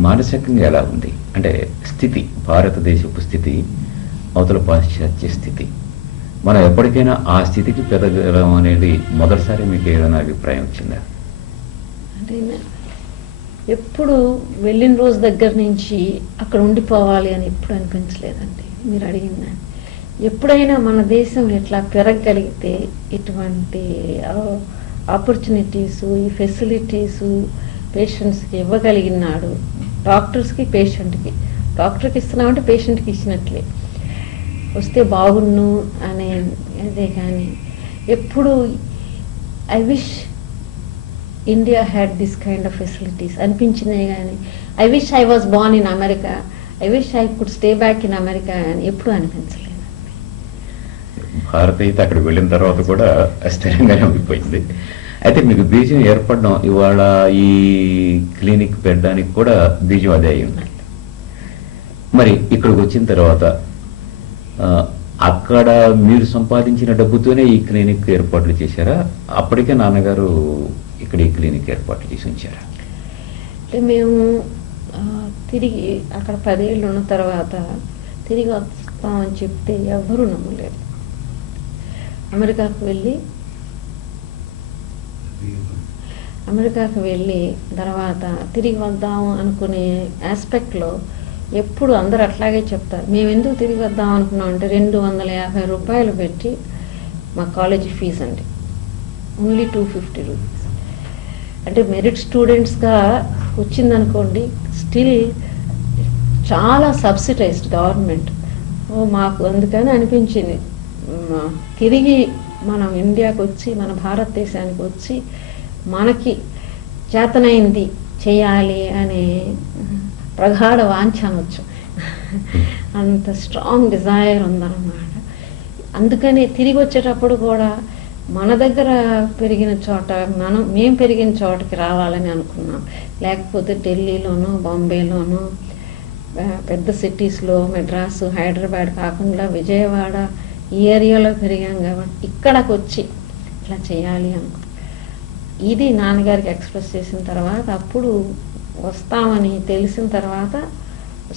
మానసికంగా ఎలా ఉంది? అంటే స్థితి, భారతదేశపు స్థితి అవతల పాశ్చాత్య స్థితి, మనం ఎప్పటికైనా ఆ స్థితికి పెరగలం అనేది మొదటిసారి మీకు ఏదైనా అభిప్రాయం వచ్చిందా? అంటే ఎప్పుడు వెళ్ళిన రోజు దగ్గర నుంచి అక్కడ ఉండిపోవాలి అని ఎప్పుడు అనిపించలేదండి. మీరు అడిగిందని ఎప్పుడైనా మన దేశం ఇట్లా పెరగగలిగితే ఇటువంటి ఆపర్చునిటీసు, ఈ ఫెసిలిటీసు పేషెంట్స్కి ఇవ్వగలిగినాడు. డాక్టర్స్కి, పేషెంట్కి, డాక్టర్కి ఇస్తున్నామంటే పేషెంట్కి ఇచ్చినట్లే వస్తే బాగున్ను అనే అదే. కానీ ఎప్పుడు I wish India had this kind of facilities అనిపించినాయి. కానీ I wish I was born in America, I wish I could stay back in America అని ఎప్పుడు అనిపించలేదు. భారత్ అయితే అక్కడికి వెళ్ళిన తర్వాత కూడా స్థిరంగానే ఉండిపోయింది. అయితే మీకు బీజం ఏర్పడడం, ఇవాళ ఈ క్లినిక్ పెట్టడానికి కూడా బీజం అదే అయి ఉంది. మరి ఇక్కడికి వచ్చిన తర్వాత అక్కడ మీరు సంపాదించిన డబ్బుతోనే ఈ క్లినిక్ ఏర్పాట్లు చేశారా? అప్పటికే నాన్నగారు ఇక్కడ ఈ క్లినిక్ ఏర్పాట్లు చేసి ఉంచారా? అంటే మేము తిరిగి అక్కడ 10 ఏళ్ళు ఉన్న తర్వాత తిరిగి వస్తామని చెప్తే ఎవరూ నమ్మలేదు. అమెరికాకు వెళ్ళి తర్వాత తిరిగి వద్దాము అనుకునే ఆస్పెక్ట్లో ఎప్పుడు అందరు అట్లాగే చెప్తారు. మేము ఎందుకు తిరిగి వద్దాం అనుకున్నాం అంటే 250 రూపాయలు పెట్టి మా కాలేజీ ఫీజు అండి, ఓన్లీ 250 రూపీస్. అంటే మెరిట్ స్టూడెంట్స్గా వచ్చిందనుకోండి, స్టిల్ చాలా సబ్సిడైజ్డ్ గవర్నమెంట్. మాకు అందుకని అనిపించింది తిరిగి మనం ఇండియాకి వచ్చి, మన భారతదేశానికి వచ్చి మనకి చేతనైంది చేయాలి అనే ప్రగాఢ వాంఛ అనొచ్చు, అంత స్ట్రాంగ్ డిజైర్ ఉందన్నమాట. అందుకని తిరిగి వచ్చేటప్పుడు కూడా మన దగ్గర పెరిగిన చోట, మేము పెరిగిన చోటకి రావాలని అనుకున్నాం. లేకపోతే ఢిల్లీలోనూ, బాంబేలోనూ, పెద్ద సిటీస్లో, మెడ్రాసు, హైదరాబాద్ కాకుండా విజయవాడ ఈ ఏరియాలో పెరిగాం కాబట్టి ఇక్కడికి వచ్చి ఇట్లా చేయాలి అనుకో. ఇది నాన్నగారికి ఎక్స్ప్రెస్ చేసిన తర్వాత, అప్పుడు వస్తామని తెలిసిన తర్వాత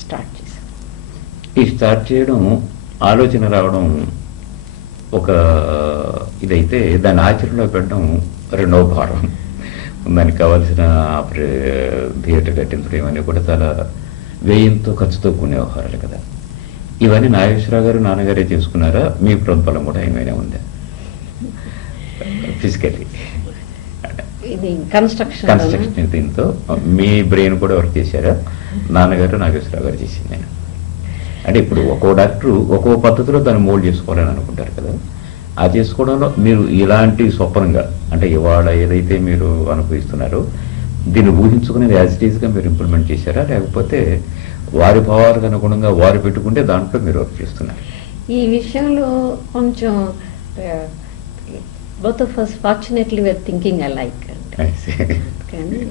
స్టార్ట్ చేశాం. ఈ స్టార్ట్ చేయడం, ఆలోచన రావడం ఒక ఇదైతే, దాన్ని ఆచరణలో పెట్టడం రెండవ భారం. దానికి కావాల్సిన థియేటర్ కట్టించడం ఇవన్నీ కూడా చాలా వ్యయంతో, ఖర్చుతో కూనే వ్యవహారాలు కదా. ఇవన్నీ నాగేశ్వరరావు గారు, నాన్నగారే చేసుకున్నారా? మీ ప్రోత్బలం కూడా ఏమైనా ఉందా ఫిజికల్లీ? ఇది కన్స్ట్రక్షన్ దీంతో మీ బ్రెయిన్ కూడా వర్క్ చేశారా? నాన్నగారు, నాగేశ్వరరావు గారు చేసింది. నేను అంటే ఇప్పుడు ఒక్కో డాక్టరు ఒక్కో పద్ధతిలో దాన్ని మోల్డ్ చేసుకోవాలని అనుకుంటారు కదా. ఆ చేసుకోవడంలో మీరు ఇలాంటి స్వప్నంగా, అంటే ఇవాళ ఏదైతే మీరు అనుభవిస్తున్నారో దీన్ని ఊహించుకునేది యాజ్ ఇట్ ఈజ్గా మీరు ఇంప్లిమెంట్ చేశారా, లేకపోతే వారి భావాలకు అనుగుణంగా వారు పెట్టుకుంటే దాంట్లో మీరు వర్క్ చేస్తున్నారు? ఈ విషయంలో కొంచెం both of us fortunately were thinking alike. కానీ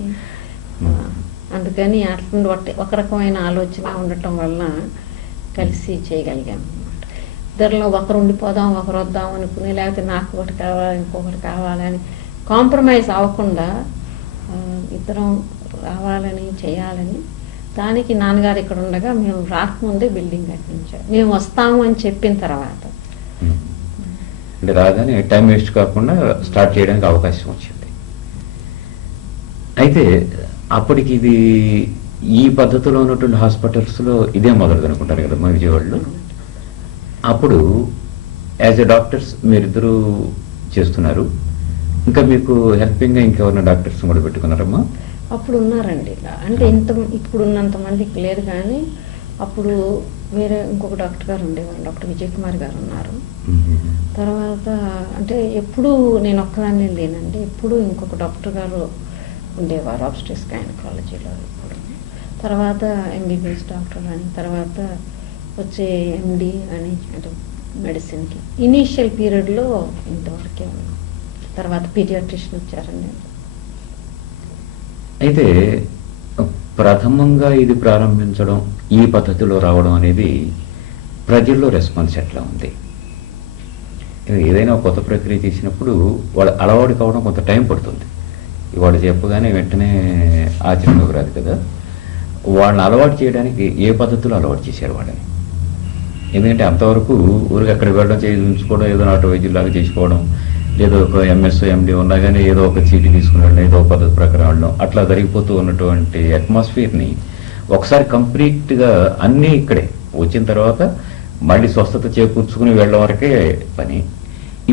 అందుకని అట్లా ఒక రకమైన ఆలోచన ఉండటం వల్ల కలిసి చేయగలిగాం అన్నమాట. ఇద్దరిలో ఒకరు ఉండిపోదాం, ఒకరు వద్దాం అనుకుని, లేకపోతే నాకు ఒకటి కావాలి, ఇంకొకటి కావాలని కాంప్రమైజ్ అవ్వకుండా ఇద్దరం రావాలని, చేయాలని. దానికి నాన్నగారు ఇక్కడ ఉండగా మేము రాకముందే బిల్డింగ్ కట్టించాం. మేము వస్తాము అని చెప్పిన తర్వాత అంటే రాగానే టైం వేస్ట్ కాకుండా స్టార్ట్ చేయడానికి అవకాశం వచ్చింది. అయితే అప్పటికి ఇది ఈ పద్ధతిలో ఉన్నటువంటి హాస్పిటల్స్లో ఇదే మొదలు అనుకుంటారు కదా మా విజయవాడలో. అప్పుడు యాజ్ ఎ డాక్టర్స్ మీరిద్దరూ చేస్తున్నారు, ఇంకా మీకు హెల్పింగ్గా ఇంకెవరైనా డాక్టర్స్ కూడా పెట్టుకున్నారమ్మా? అప్పుడు ఉన్నారండి. అంటే ఇప్పుడున్నంత మందికి లేరు, కానీ అప్పుడు వేరే ఇంకొక డాక్టర్ గారు ఉండేవారు, డాక్టర్ విజయ్ కుమార్ గారు ఉన్నారు. తర్వాత అంటే ఎప్పుడు నేను ఒక్కదాన్ని లేనండి, ఎప్పుడు ఇంకొక డాక్టర్ గారు ఉండేవారు ఆబ్స్టెట్రిక్స్ గైనకాలజీలో. ఇప్పుడు తర్వాత ఎంబీబీఎస్ డాక్టర్ అని, తర్వాత వచ్చే ఎండి అని, అంటే మెడిసిన్కి ఇనీషియల్ పీరియడ్లో ఇంతవరకే ఉన్నాం. తర్వాత పీడియాట్రిషియన్ వచ్చారండి. అయితే ప్రథమంగా ఇది ప్రారంభించడం, ఈ పద్ధతిలో రావడం అనేది ప్రజల్లో రెస్పాన్స్ ఎట్లా ఉంది? ఏదైనా ఒక కొత్త ప్రక్రియ చేసినప్పుడు వాళ్ళు అలవాటు కావడం కొంత టైం పడుతుంది. ఇవాళ చెప్పగానే వెంటనే ఆచరణకు రాదు కదా. వాళ్ళని అలవాటు చేయడానికి ఏ పద్ధతిలో అలవాటు చేశారు వాళ్ళని? ఎందుకంటే అంతవరకు ఊరికి అక్కడికి వెళ్ళడం, చేయించుకోవడం, ఏదో నాటు వైద్యులాగా చేసుకోవడం, ఏదో ఒక ఎంఎస్ ఎండి ఉన్నా కానీ ఏదో ఒక చీటీ తీసుకుని వెళ్ళడం, ఏదో ఒక పద్ధతి ప్రకారం వెళ్ళడం, అట్లా జరిగిపోతూ ఉన్నటువంటి అట్మాస్ఫియర్ని ఒకసారి కంప్లీట్గా అన్నీ ఇక్కడే వచ్చిన తర్వాత మళ్ళీ స్వస్థత చేకూర్చుకుని వెళ్ళడం వరకే పని.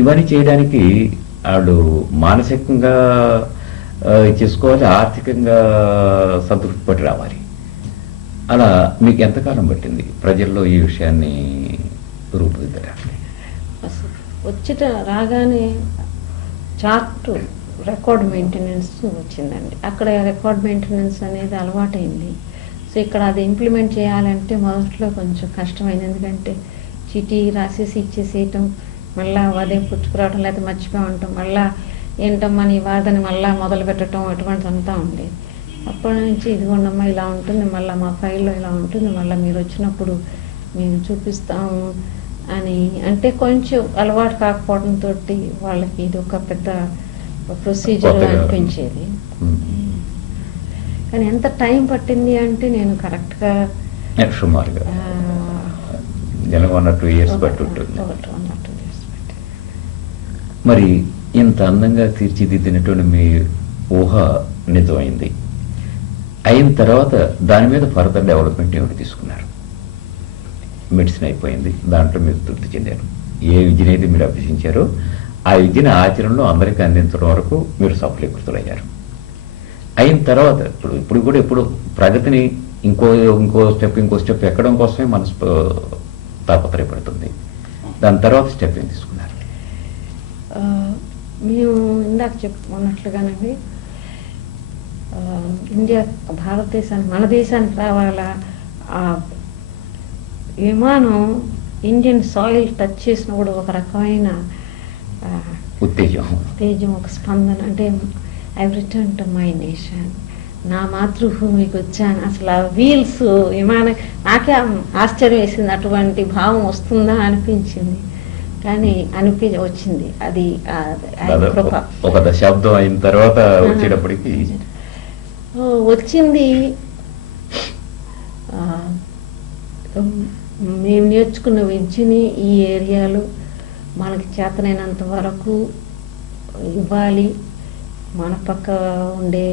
ఇవన్నీ చేయడానికి వాళ్ళు మానసికంగా చేసుకోవాలి, ఆర్థికంగా సంతృప్తి పట్టి రావాలి. అలా మీకు ఎంతకాలం పట్టింది ప్రజల్లో ఈ విషయాన్ని రూపుదిద్దడానికి? వచ్చిట రాగానే చార్ట్ రికార్డ్ మెయింటెనెన్స్ వచ్చిందండి. అక్కడ రికార్డ్ మెయింటెనెన్స్ అనేది అలవాటైంది. సో ఇక్కడ అది ఇంప్లిమెంట్ చేయాలంటే మొదట్లో కొంచెం కష్టమైంది. ఎందుకంటే చీటీ రాసేసి ఇచ్చేసేయటం, మళ్ళీ ఉదయం పుచ్చుకురావడం, లేకపోతే మర్చిపోయి ఉండటం, మళ్ళీ ఏంటమ్మా నీ వాదన మళ్ళీ మొదలు పెట్టడం, అటువంటిదంతా ఉండేది. అప్పటి నుంచి ఇదిగోండమ్మా ఇలా ఉంటుంది, మళ్ళీ మా ఫైల్లో ఇలా ఉంటుంది, మళ్ళీ మీరు వచ్చినప్పుడు మేము చూపిస్తాము అని. అంటే కొంచెం అలవాటు కాకపోవడంతో వాళ్ళకి ఇది ఒక పెద్ద ప్రొసీజర్ అనిపించేది. కానీ ఎంత టైం పట్టింది అంటే నేను కరెక్ట్గా సుమారుగా 1-2 years పట్టి ఉంటుంది. మరి ఇంత అందంగా తీర్చిదిద్దినటువంటి మీ ఊహ నిజమైంది. అయిన తర్వాత దాని మీద ఫర్దర్ డెవలప్మెంట్ ఏమిటి తీసుకున్నారు? మెడిసిన్ అయిపోయింది, దాంట్లో మీరు తృప్తి చెందారు. ఏ విద్యనైతే మీరు అభ్యసించారో ఆ విద్యను ఆచరణలో అందరికీ అందించడం వరకు మీరు సఫలీకృతులయ్యారు. అయిన తర్వాత ఇప్పుడు కూడా ఎప్పుడు ప్రగతిని ఇంకో స్టెప్ ఎక్కడం కోసమే మనసు తాపత్రయపడుతుంది. దాని తర్వాత స్టెప్ ఏం తీసుకున్నారు? మేము ఇందాక చెప్పుకున్నట్లుగానండి, ఇండియా భారతదేశానికి, మన దేశానికి రావాలా, ఆ విమానం ఇండియన్ సాయిల్ టచ్ చేసినప్పుడు ఒక రకమైన ఉత్తేజం, ఒక స్పందన. అంటే I return to my nation, నా మాతృభూమికి వచ్చాను. అసలు ఆ వీల్స్ విమానం నాకే ఆశ్చర్యం వేసింది, అటువంటి భావం వస్తుందా అనిపించింది. కానీ వచ్చింది. అది ఒక దశాబ్దం అయిన తర్వాత వచ్చేటప్పటికి వచ్చింది. మేము నేర్చుకున్న విద్యని ఈ ఏరియాలో మనకి చేతనైనంత వరకు ఇవ్వాలి, మన పక్క ఉండే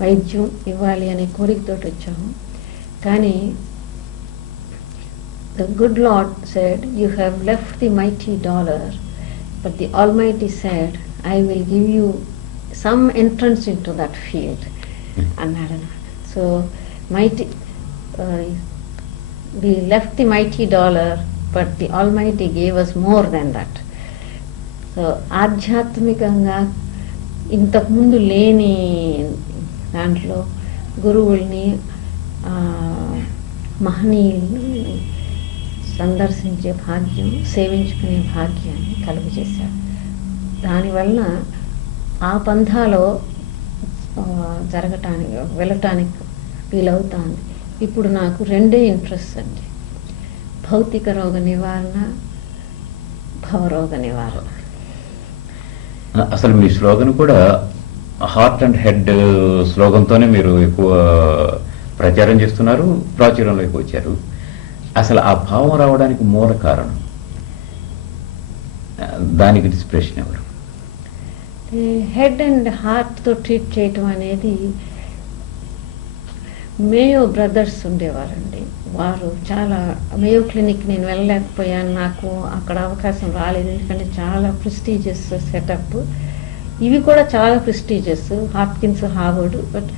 వైద్యం ఇవ్వాలి అనే కోరికతో వచ్చాము. కానీ the good Lord said, you have left the mighty dollar, but the Almighty said, I will give you some entrance into that field. So we left the mighty dollar, but the Almighty gave us more than that. So ఆధ్యాత్మికంగా ఇంతకుముందు లేని దాంట్లో గురువుల్ని, మహనీయుల్ని సందర్శించే భాగ్యం, సేవించుకునే భాగ్యాన్ని కలుగజేశారు. దానివల్ల ఆ పంథాలో వెళ్ళటానికి వీలవుతుంది. ఇప్పుడు నాకు 2 ఇంట్రెస్ట్ అండి, భౌతిక రోగ నివారణ, భవరోగ నివారణ. అసలు మీ స్లోగన్ కూడా హార్ట్ అండ్ హెడ్ స్లోగన్తోనే మీరు ఎక్కువ ప్రచారం చేస్తున్నారు, ప్రాచుర్యంలోకి వచ్చారు. అసలు ఆ భావం రావడానికి మూల కారణం, దానికి ఇన్స్పిరేషన్ ఎవరు? హెడ్ అండ్ హార్ట్తో ట్రీట్ చేయటం అనేది మేయో బ్రదర్స్ ఉండేవారండి. వారు చాలా, మేయో క్లినిక్ నేను వెళ్ళలేకపోయాను, నాకు అక్కడ అవకాశం రాలేదు, ఎందుకంటే చాలా ప్రెస్టీజియస్ సెటప్. ఇవి కూడా చాలా ప్రెస్టీజియస్, హాప్కిన్స్, హార్వర్డ్. బట్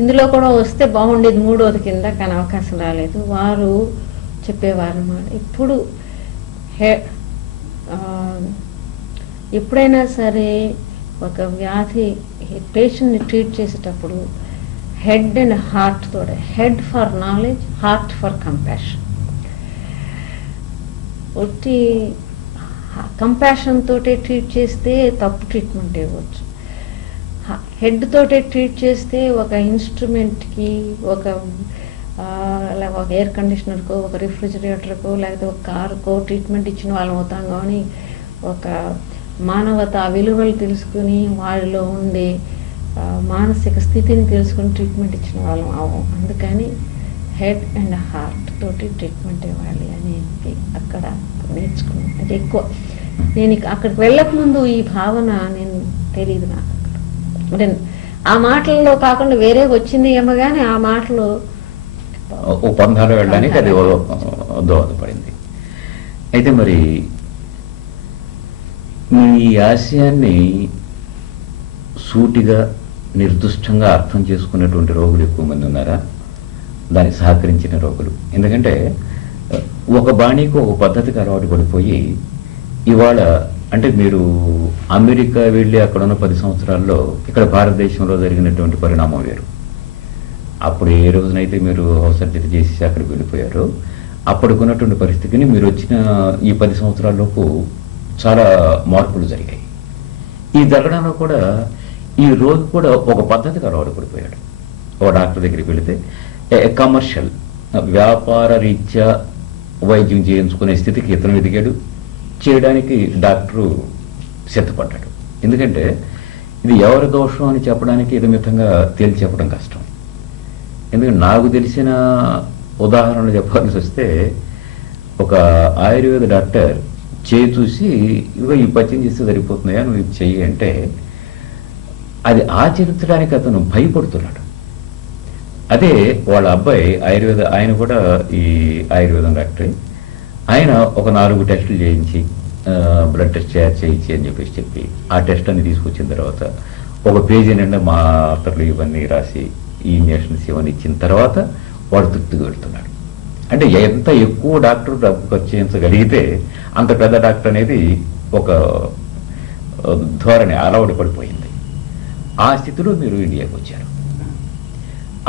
ఇందులో కూడా వస్తే బాగుండేది మూడోది కింద, కానీ అవకాశం రాలేదు. వారు చెప్పేవారు అన్నమాట. ఇప్పుడు ఎప్పుడైనా సరే ఒక వ్యాధి పేషెంట్ని ట్రీట్ చేసేటప్పుడు హెడ్ అండ్ హార్ట్ తోడే, head for knowledge, heart for compassion. ఒట్టి కంపాషన్ తోటే ట్రీట్ చేస్తే తప్పు ట్రీట్మెంట్ ఇవ్వచ్చు. హెడ్ తోటే ట్రీట్ చేస్తే ఒక ఇన్స్ట్రుమెంట్కి, ఒక ఎయిర్ కండిషనర్కో, ఒక రిఫ్రిజిరేటర్కో, లేకపోతే ఒక కారుకో ట్రీట్మెంట్ ఇచ్చిన వాళ్ళం అవుతాం. కానీ ఒక మానవత విలువలు తెలుసుకుని వాళ్ళలో ఉండే మానసిక స్థితిని తెలుసుకుని ట్రీట్మెంట్ ఇచ్చిన వాళ్ళం అవ్వం. అందుకని హెడ్ అండ్ హార్ట్ తోటి ట్రీట్మెంట్ ఇవ్వాలి అనేది అక్కడ నేర్చుకున్నాను. అది ఎక్కువ నేను అక్కడికి వెళ్ళకముందు ఈ భావన నేను తెలియదు నాకు. అంటే ఆ మాటల్లో కాకుండా వేరే వచ్చింది ఏమో, కానీ ఆ మాటలు ఒప్పందాలు వెళ్ళడానికి అది దోహదపడింది. అయితే మరి మీ ఆశయాన్ని సూటిగా నిర్దిష్టంగా అర్థం చేసుకున్నటువంటి రోగులు ఎక్కువ మంది ఉన్నారా, దానికి సహకరించిన రోగులు? ఎందుకంటే ఒక బాణీకి ఒక పద్ధతికి అలవాటు పడిపోయి ఇవాళ అంటే మీరు అమెరికా వెళ్ళి అక్కడ ఉన్న 10 సంవత్సరాల్లో ఇక్కడ భారతదేశంలో జరిగినటువంటి పరిణామం వేరు. అప్పుడు ఏ రోజునైతే మీరు హౌస్ సర్జరీ చేసి అక్కడికి వెళ్ళిపోయారో అప్పటికున్నటువంటి పరిస్థితిని మీరు వచ్చిన ఈ 10 సంవత్సరాల్లోపు చాలా మార్పులు జరిగాయి. ఈ జరగడంలో కూడా ఈ రోజు కూడా ఒక పద్ధతికి అలవాటు పడిపోయాడు. ఒక డాక్టర్ దగ్గరికి వెళితే కమర్షియల్ వ్యాపార రీత్యా వైద్యం చేయించుకునే స్థితికి ఇతను ఎదిగాడు. చేయడానికి డాక్టరు సిద్ధపడ్డాడు. ఎందుకంటే ఇది ఎవరి దోషం అని చెప్పడానికి ఇది మితంగా తేల్చి చెప్పడం కష్టం. ఎందుకంటే నాకు తెలిసిన ఉదాహరణ చెప్పాల్సి వస్తే ఒక ఆయుర్వేద డాక్టర్ చేయి చూసి ఇదిగో ఈ పచ్చం చేస్తే సరిపోతున్నాయా, నువ్వు ఇది చెయ్యి అంటే అది ఆచరించడానికి అతను భయపడుతున్నాడు. అదే వాళ్ళ అబ్బాయి ఆయన కూడా ఈ ఆయుర్వేదం డాక్టరే. ఆయన ఒక 4 టెస్టులు చేయించి బ్లడ్ టెస్ట్ చేయించి అని చెప్పి ఆ టెస్ట్ అన్ని తీసుకొచ్చిన తర్వాత ఒక పేజీ నిండా మాత్రలు ఇవన్నీ రాసి ఈ ఇంజక్షన్స్ ఇవన్నీ ఇచ్చిన తర్వాత వాడు తృప్తిగా వెళ్తున్నాడు. అంటే ఎంత ఎక్కువ డాక్టర్ డబ్బు ఖర్చు చేయించగలిగితే అంత పెద్ద డాక్టర్ అనేది ఒక ధోరణి అలవాటు పడిపోయింది. ఆ స్థితిలో మీరు ఇండియాకి వచ్చారు.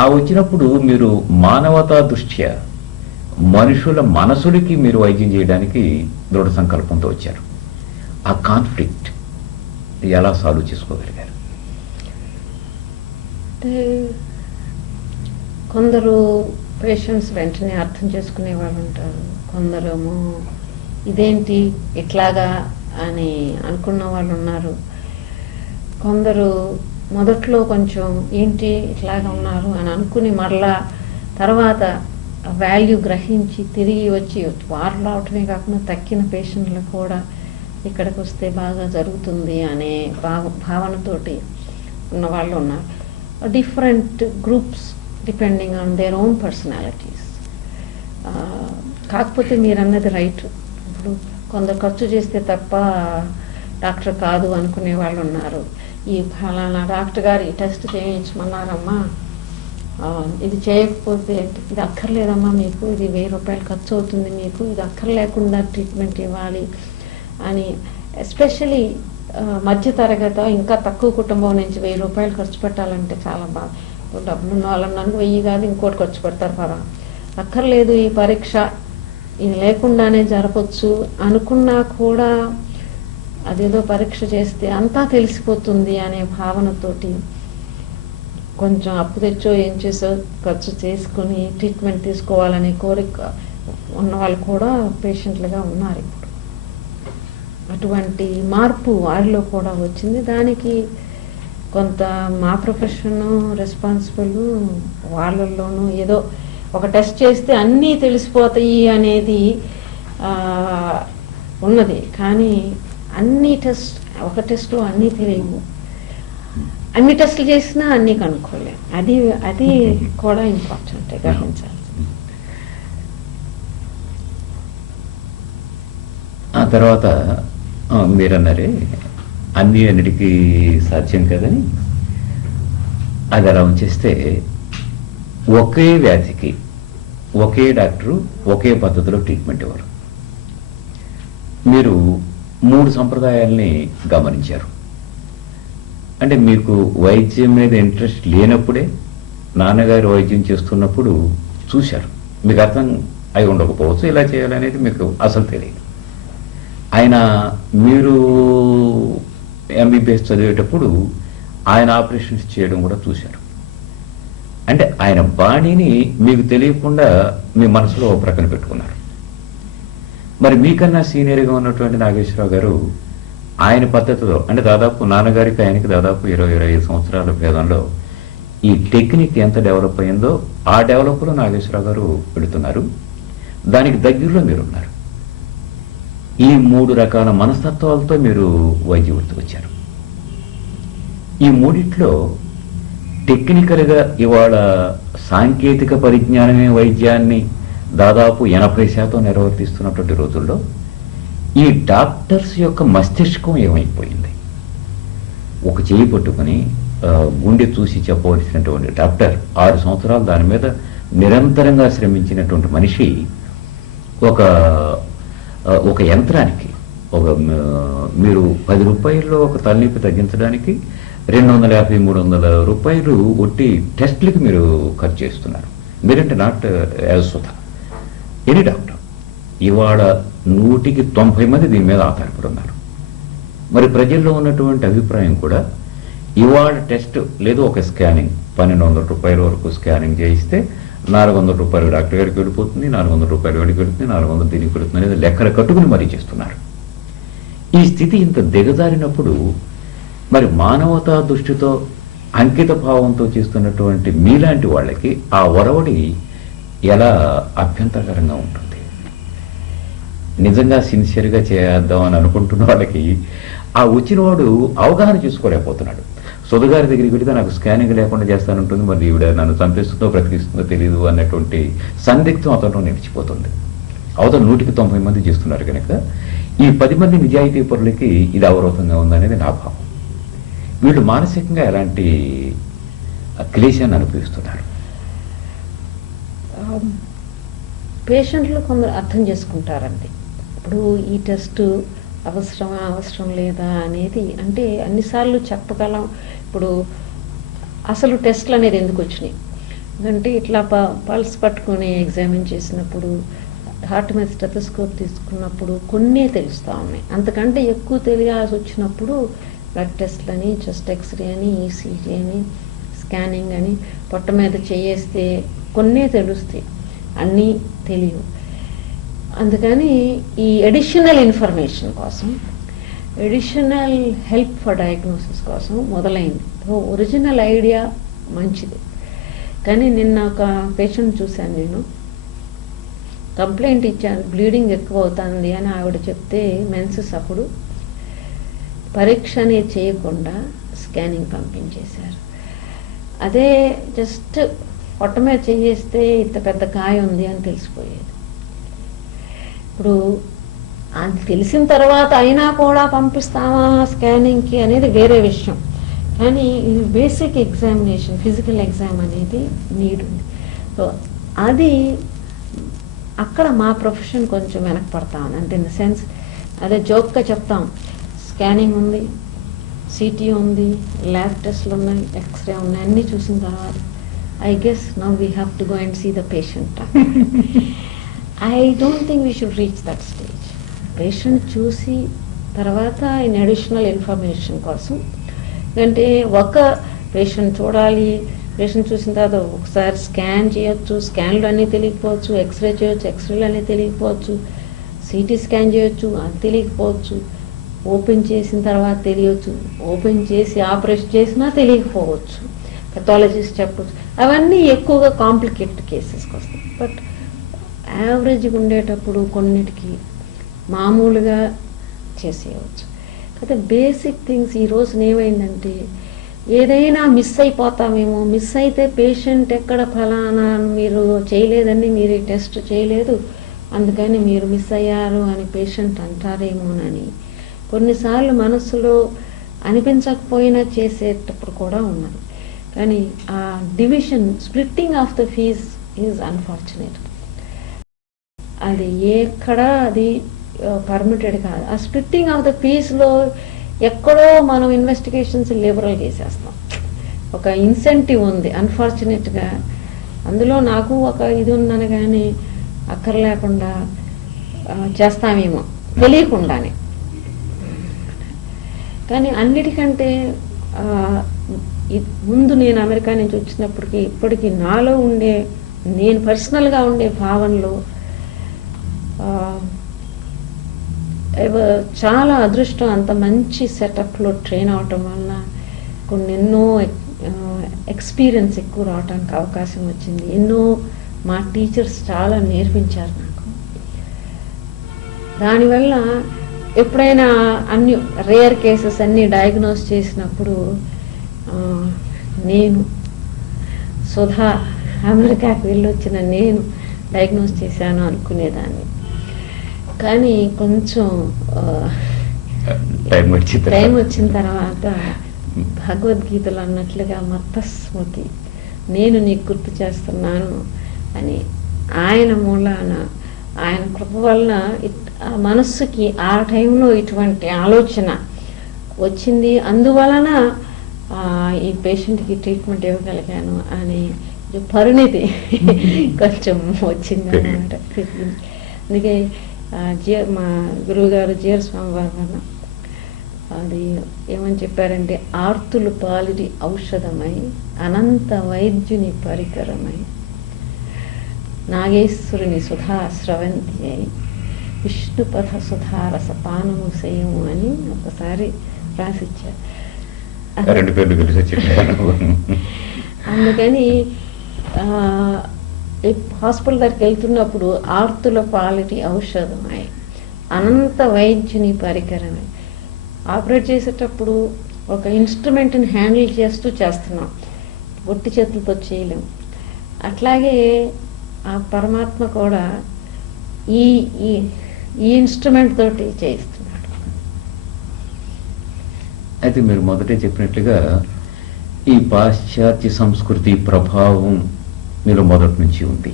ఆ వచ్చినప్పుడు మీరు మానవతా దృష్ట్యా మనుషుల మనసులకి మీరు వైద్యం చేయడానికి దృఢ సంకల్పంతో వచ్చారు. ఆ కాన్ఫ్లిక్ట్ ఎలా సాల్వ్ చేసుకోగలిగారు? అంటే కొందరు పేషెంట్స్ వెంటనే అర్థం చేసుకునే వాళ్ళు ఉంటారు, కొందరేమో ఇదేంటి ఇట్లాగా అని అనుకున్న వాళ్ళు ఉన్నారు. కొందరు మొదట్లో కొంచెం ఏంటి ఇట్లాగా ఉన్నారు అని అనుకుని మరలా తర్వాత వాల్యూ గ్రహించి తిరిగి వచ్చి వారు రావటమే కాకుండా తక్కిన పేషెంట్లు కూడా ఇక్కడికి వస్తే బాగా జరుగుతుంది అనే భావనతోటి ఉన్న వాళ్ళు ఉన్నారు. Different groups depending on their own personalities. కాకపోతే మీరు అన్నది రైట్. ఇప్పుడు కొందరు ఖర్చు చేస్తే తప్ప డాక్టర్ కాదు అనుకునే వాళ్ళు ఉన్నారు. ఈ ఫలానా డాక్టర్ గారు ఈ టెస్ట్ చేయించమన్నారమ్మా, ఇది చేయకపోతే ఇది అక్కర్లేదమ్మా, మీకు ఇది 1000 రూపాయలు ఖర్చు అవుతుంది, మీకు ఇది అక్కర్లేకుండా ట్రీట్మెంట్ ఇవ్వాలి అని. ఎస్పెషలీ మధ్యతరగతి ఇంకా తక్కువ కుటుంబం నుంచి 1000 రూపాయలు ఖర్చు పెట్టాలంటే చాలా బాగా. డబ్బులు ఉన్న వాళ్ళని 1000 కాదు ఇంకోటి ఖర్చు పెడతారు పరా, అక్కర్లేదు ఈ పరీక్ష ఇది లేకుండానే జరపచ్చు అనుకున్నా కూడా అదేదో పరీక్ష చేస్తే అంతా తెలిసిపోతుంది అనే భావనతోటి కొంచెం అప్పు తెచ్చో ఏం చేసో ఖర్చు చేసుకుని ట్రీట్మెంట్ తీసుకోవాలనే కోరిక ఉన్న వాళ్ళు కూడా పేషెంట్లుగా ఉన్నారు. ఇప్పుడు అటువంటి మార్పు వారిలో కూడా వచ్చింది. దానికి కొంత మా ప్రొఫెషన్ రెస్పాన్సిబుల్, వాళ్ళల్లోనూ ఏదో ఒక టెస్ట్ చేస్తే అన్నీ తెలిసిపోతాయి అనేది ఉన్నది. కానీ అన్ని ఒక టెస్ట్లో అన్నీ తెలియవు, అన్ని టెస్టులు చేసినా అన్నీ కనుక్కోలేము. అది కూడా ఇంపార్టెంట్ గ్రహించాలి. ఆ తర్వాత మీరన్నారే అన్నిటికీ సాధ్యం కదని, అది అలా ఉంచేస్తే ఒకే వ్యాధికి ఒకే డాక్టరు ఒకే పద్ధతిలో ట్రీట్మెంట్ ఇవ్వరు. మీరు 3 సంప్రదాయాల్ని గమనించారు. అంటే మీకు వైద్యం మీద ఇంట్రెస్ట్ లేనప్పుడే నాన్నగారు వైద్యం చేస్తున్నప్పుడు చూశారు. మీకు అర్థం అయి ఉండకపోవచ్చు, ఇలా చేయాలనేది మీకు అసలు తెలియదు. ఆయన మీరు ఎంబీబీఎస్ చదివేటప్పుడు ఆయన ఆపరేషన్స్ చేయడం కూడా చూశారు. అంటే ఆయన బాణీని మీకు తెలియకుండా మీ మనసులో ఒక ప్రక్కన పెట్టుకున్నారు. మరి మీకన్నా సీనియర్గా ఉన్నటువంటి నాగేశ్వరరావు గారు ఆయన పద్ధతిలో, అంటే దాదాపు నాన్నగారికి ఆయనకి దాదాపు 20-25 సంవత్సరాల భేదంలో ఈ టెక్నిక్ ఎంత డెవలప్ అయిందో ఆ డెవలప్లో నాగేశ్వరరావు గారు పెడుతున్నారు. దానికి దగ్గరలో మీరున్నారు. ఈ 3 రకాల మనస్తత్వాలతో మీరు వైద్య వృత్తికి వచ్చారు. ఈ మూడిట్లో టెక్నికల్గా ఇవాళ సాంకేతిక పరిజ్ఞానమే వైద్యాన్ని దాదాపు 80% నిర్వర్తిస్తున్నటువంటి రోజుల్లో ఈ డాక్టర్స్ యొక్క మస్తిష్కం ఏమైపోయింది? ఒక చేయి పట్టుకుని గుండె చూసి చెప్పవలసినటువంటి డాక్టర్ 6 సంవత్సరాలు దాని మీద నిరంతరంగా శ్రమించినటువంటి మనిషి ఒక యంత్రానికి మీరు 10 రూపాయల్లో ఒక తలనొప్పి తగ్గించడానికి 250-300 రూపాయలు ఒట్టి టెస్ట్లకి మీరు ఖర్చు చేస్తున్నారు. మీరంటే not as Sudha, any doctor. ఇవాళ 100కి 90 మంది దీని మీద ఆధారపడి ఉన్నారు. మరి ప్రజల్లో ఉన్నటువంటి అభిప్రాయం కూడా ఇవాళ టెస్ట్ లేదు ఒక స్కానింగ్ 1200 రూపాయల వరకు స్కానింగ్ చేయిస్తే 400 రూపాయలు డాక్టర్ గారికి వెళ్ళిపోతుంది, 400 రూపాయలు వాడికి వెళుతుంది, 400 దీనికి వెళుతుంది అనేది లెక్కలు కట్టుకుని మరీ చేస్తున్నారు. ఈ స్థితి ఇంత దిగజారినప్పుడు మరి మానవతా దృష్టితో అంకిత భావంతో చేస్తున్నటువంటి మీలాంటి వాళ్ళకి ఆ ఒరవడి ఎలా అభ్యంతరకరంగా ఉంటుంది? నిజంగా సిన్సియర్గా చేద్దాం అని అనుకుంటున్న వాళ్ళకి ఆ వచ్చిన వాడు అవగాహన చేసుకోలేకపోతున్నాడు. సుధగారి దగ్గరికి వెళితే నాకు స్కానింగ్ లేకుండా చేస్తానంటుంది, మరి ఈవిడ నన్ను చంపేస్తుందో బ్రతికిస్తుందో తెలియదు అన్నటువంటి సందిగ్ధం అతను నిలిచిపోతుంది. అవతల 100కి 90 మంది చేస్తున్నారు కనుక ఈ 10 మంది నిజాయితీ పరులకి ఇది అవరోధంగా ఉందనేది నా భావం. వీళ్ళు మానసికంగా ఎలాంటి క్లేశాన్ని అనుభవిస్తున్నారు? పేషెంట్లు కొందరు అర్థం చేసుకుంటారండి. ఇప్పుడు ఈ టెస్ట్ అవసరమా అవసరం లేదా అనేది, అంటే అన్నిసార్లు చెప్పగలం. ఇప్పుడు అసలు టెస్ట్లు అనేది ఎందుకు వచ్చినాయి అంటే ఇట్లా పల్స్ పట్టుకొని ఎగ్జామిన్ చేసినప్పుడు, హార్ట్ మీద స్టెథోస్కోప్ తీసుకున్నప్పుడు కొన్ని తెలుస్తూ ఉన్నాయి. అంతకంటే ఎక్కువ తెలియాల్సి వచ్చినప్పుడు బ్లడ్ టెస్ట్లని, చెస్ట్ ఎక్స్రే అని, ఈసీజీ అని, స్కానింగ్ అని, పొట్ట మీద చేయేస్తే కొన్నే తెలుస్తాయి, అన్నీ తెలియవు. అందుకని ఈ అడిషనల్ ఇన్ఫర్మేషన్ కోసం, అడిషనల్ హెల్ప్ ఫర్ డయాగ్నోసిస్ కోసం మొదలైంది. ఒరిజినల్ ఐడియా మంచిది, కానీ నిన్న ఒక పేషెంట్ చూశాను నేను. కంప్లైంట్ ఇచ్చాను, బ్లీడింగ్ ఎక్కువ అవుతుంది అని ఆవిడ చెప్తే మెన్సెస్ అప్పుడు పరీక్ష అనేది చేయకుండా స్కానింగ్ పంపించేశారు. అదే జస్ట్ పొట్ట మీద చేస్తే ఇంత పెద్ద గాయ ఉంది అని తెలిసిపోయేది. ఇప్పుడు అది తెలిసిన తర్వాత అయినా కూడా పంపిస్తామా స్కానింగ్కి అనేది వేరే విషయం. కానీ ఇది బేసిక్ ఎగ్జామినేషన్, ఫిజికల్ ఎగ్జామ్ అనేది నీడ్ ఉంది. సో అది అక్కడ మా ప్రొఫెషన్ కొంచెం వెనకపడతా ఉంది. అంటే ఇన్ ద సెన్స్ అదే జోక్గా చెప్తాం, స్కానింగ్ ఉంది, సిటీ ఉంది, ల్యాబ్ టెస్ట్లు ఉన్నాయి, ఎక్స్రే ఉన్నాయి, అన్నీ చూసిన తర్వాత I guess now we have to go and see the patient. I don't think we should reach that stage. Patient చూసి తర్వాత ఇన్ అడిషనల్ ఇన్ఫర్మేషన్ కోసం, అంటే ఒక పేషెంట్ చూడాలి, పేషెంట్ చూసిన తర్వాత ఒకసారి స్కాన్ చేయొచ్చు, స్కాన్లు అన్నీ తెలియకపోవచ్చు, ఎక్స్రే చేయొచ్చు, ఎక్స్రేలు అన్నీ తెలియకపోవచ్చు, సిటీ స్కాన్ చేయొచ్చు, అది తెలియకపోవచ్చు, ఓపెన్ చేసిన తర్వాత తెలియచ్చు, ఓపెన్ చేసి ఆపరేషన్ చేసినా తెలియకపోవచ్చు, పెథాలజిస్ట్ చెప్పచ్చు. అవన్నీ ఎక్కువగా కాంప్లికేటెడ్ కేసెస్కి వస్తాయి. బట్ యావరేజ్గా ఉండేటప్పుడు కొన్నిటికి మామూలుగా చేసేయవచ్చు. అయితే బేసిక్ థింగ్స్ ఈ రోజున ఏమైందంటే ఏదైనా మిస్ అయిపోతామేమో, మిస్ అయితే పేషెంట్ ఎక్కడ ఫలానా మీరు చేయలేదండి, మీరు ఈ టెస్ట్ చేయలేదు అందుకని మీరు మిస్ అయ్యారు అని పేషెంట్ అంటారేమోనని కొన్నిసార్లు మనసులో అనిపించకపోయినా చేసేటప్పుడు కూడా ఉన్నది. కానీ ఆ division, splitting of the fees is unfortunate. అది అది పర్మిటెడ్ కాదు. ఆ స్ప్లిట్టింగ్ ఆఫ్ ద ఫీజ్లో ఎక్కడో మనం ఇన్వెస్టిగేషన్స్ లిబరల్ చేసేస్తాం. ఒక ఇన్సెంటివ్ ఉంది అన్ఫార్చునేట్గా. అందులో నాకు ఒక ఇది ఉన్నాను, కానీ అక్కర్లేకుండా చేస్తామేమో తెలియకుండానే. కానీ అన్నిటికంటే ముందు నేను అమెరికా నుంచి వచ్చినప్పటికీ ఇప్పటికీ నాలో ఉండే, నేను పర్సనల్గా ఉండే భావనలో చాలా అదృష్టం. అంత మంచి సెటప్లో ట్రైన్ అవటం వలన ఎన్నో ఎక్స్పీరియన్స్ ఎక్కువ రావడానికి అవకాశం వచ్చింది. ఎన్నో మా టీచర్స్ చాలా నేర్పించారు నాకు. దానివల్ల ఎప్పుడైనా అన్ని రేర్ కేసెస్ అన్నీ డయాగ్నోస్ చేసినప్పుడు నేను సుధా అమెరికాకి వెళ్ళొచ్చిన నేను డయాగ్నోస్ చేశాను అనుకునేదాన్ని. కానీ కొంచెం టైం వచ్చిన తర్వాత భగవద్గీతలో అన్నట్లుగా మత్తస్మృతి, నేను నీకు గుర్తు చేస్తున్నాను అని ఆయన మూలాన, ఆయన కృప వలన మనస్సుకి ఆ టైంలో ఇటువంటి ఆలోచన వచ్చింది. అందువలన ఈ పేషెంట్కి ట్రీట్మెంట్ ఇవ్వగలిగాను అనే పరిణితి కొంచెం వచ్చింది అన్నమాట. అందుకే మా గురువు గారు జీఆర్ స్వామి వారు అది ఏమని చెప్పారంటే, ఆర్తులు పాలిడి ఔషధమై అనంత వైద్యుని పరికరమై నాగేశ్వరుని సుధా స్రవంతి అయి విష్ణుపథ సుధారస పానము సేయము అని ఒకసారి రాసిచ్చారు. అందుకని హాస్పిటల్ దగ్గరికి వెళ్తున్నప్పుడు ఆర్తుల పాలిటి ఔషధమై అనంత వైద్యుని పరికరమై, ఆపరేట్ చేసేటప్పుడు ఒక ఇన్స్ట్రుమెంట్ని హ్యాండిల్ చేస్తున్నాం, ఒట్టి చేతులతో చేయలేం. అట్లాగే ఆ పరమాత్మ కూడా ఈ ఈ ఇన్స్ట్రుమెంట్ తోటి చేయిస్తున్నాడు. అయితే మీరు మొదటే చెప్పినట్లుగా ఈ పాశ్చాత్య సంస్కృతి ప్రభావం మీలో మొదటి నుంచి ఉంది.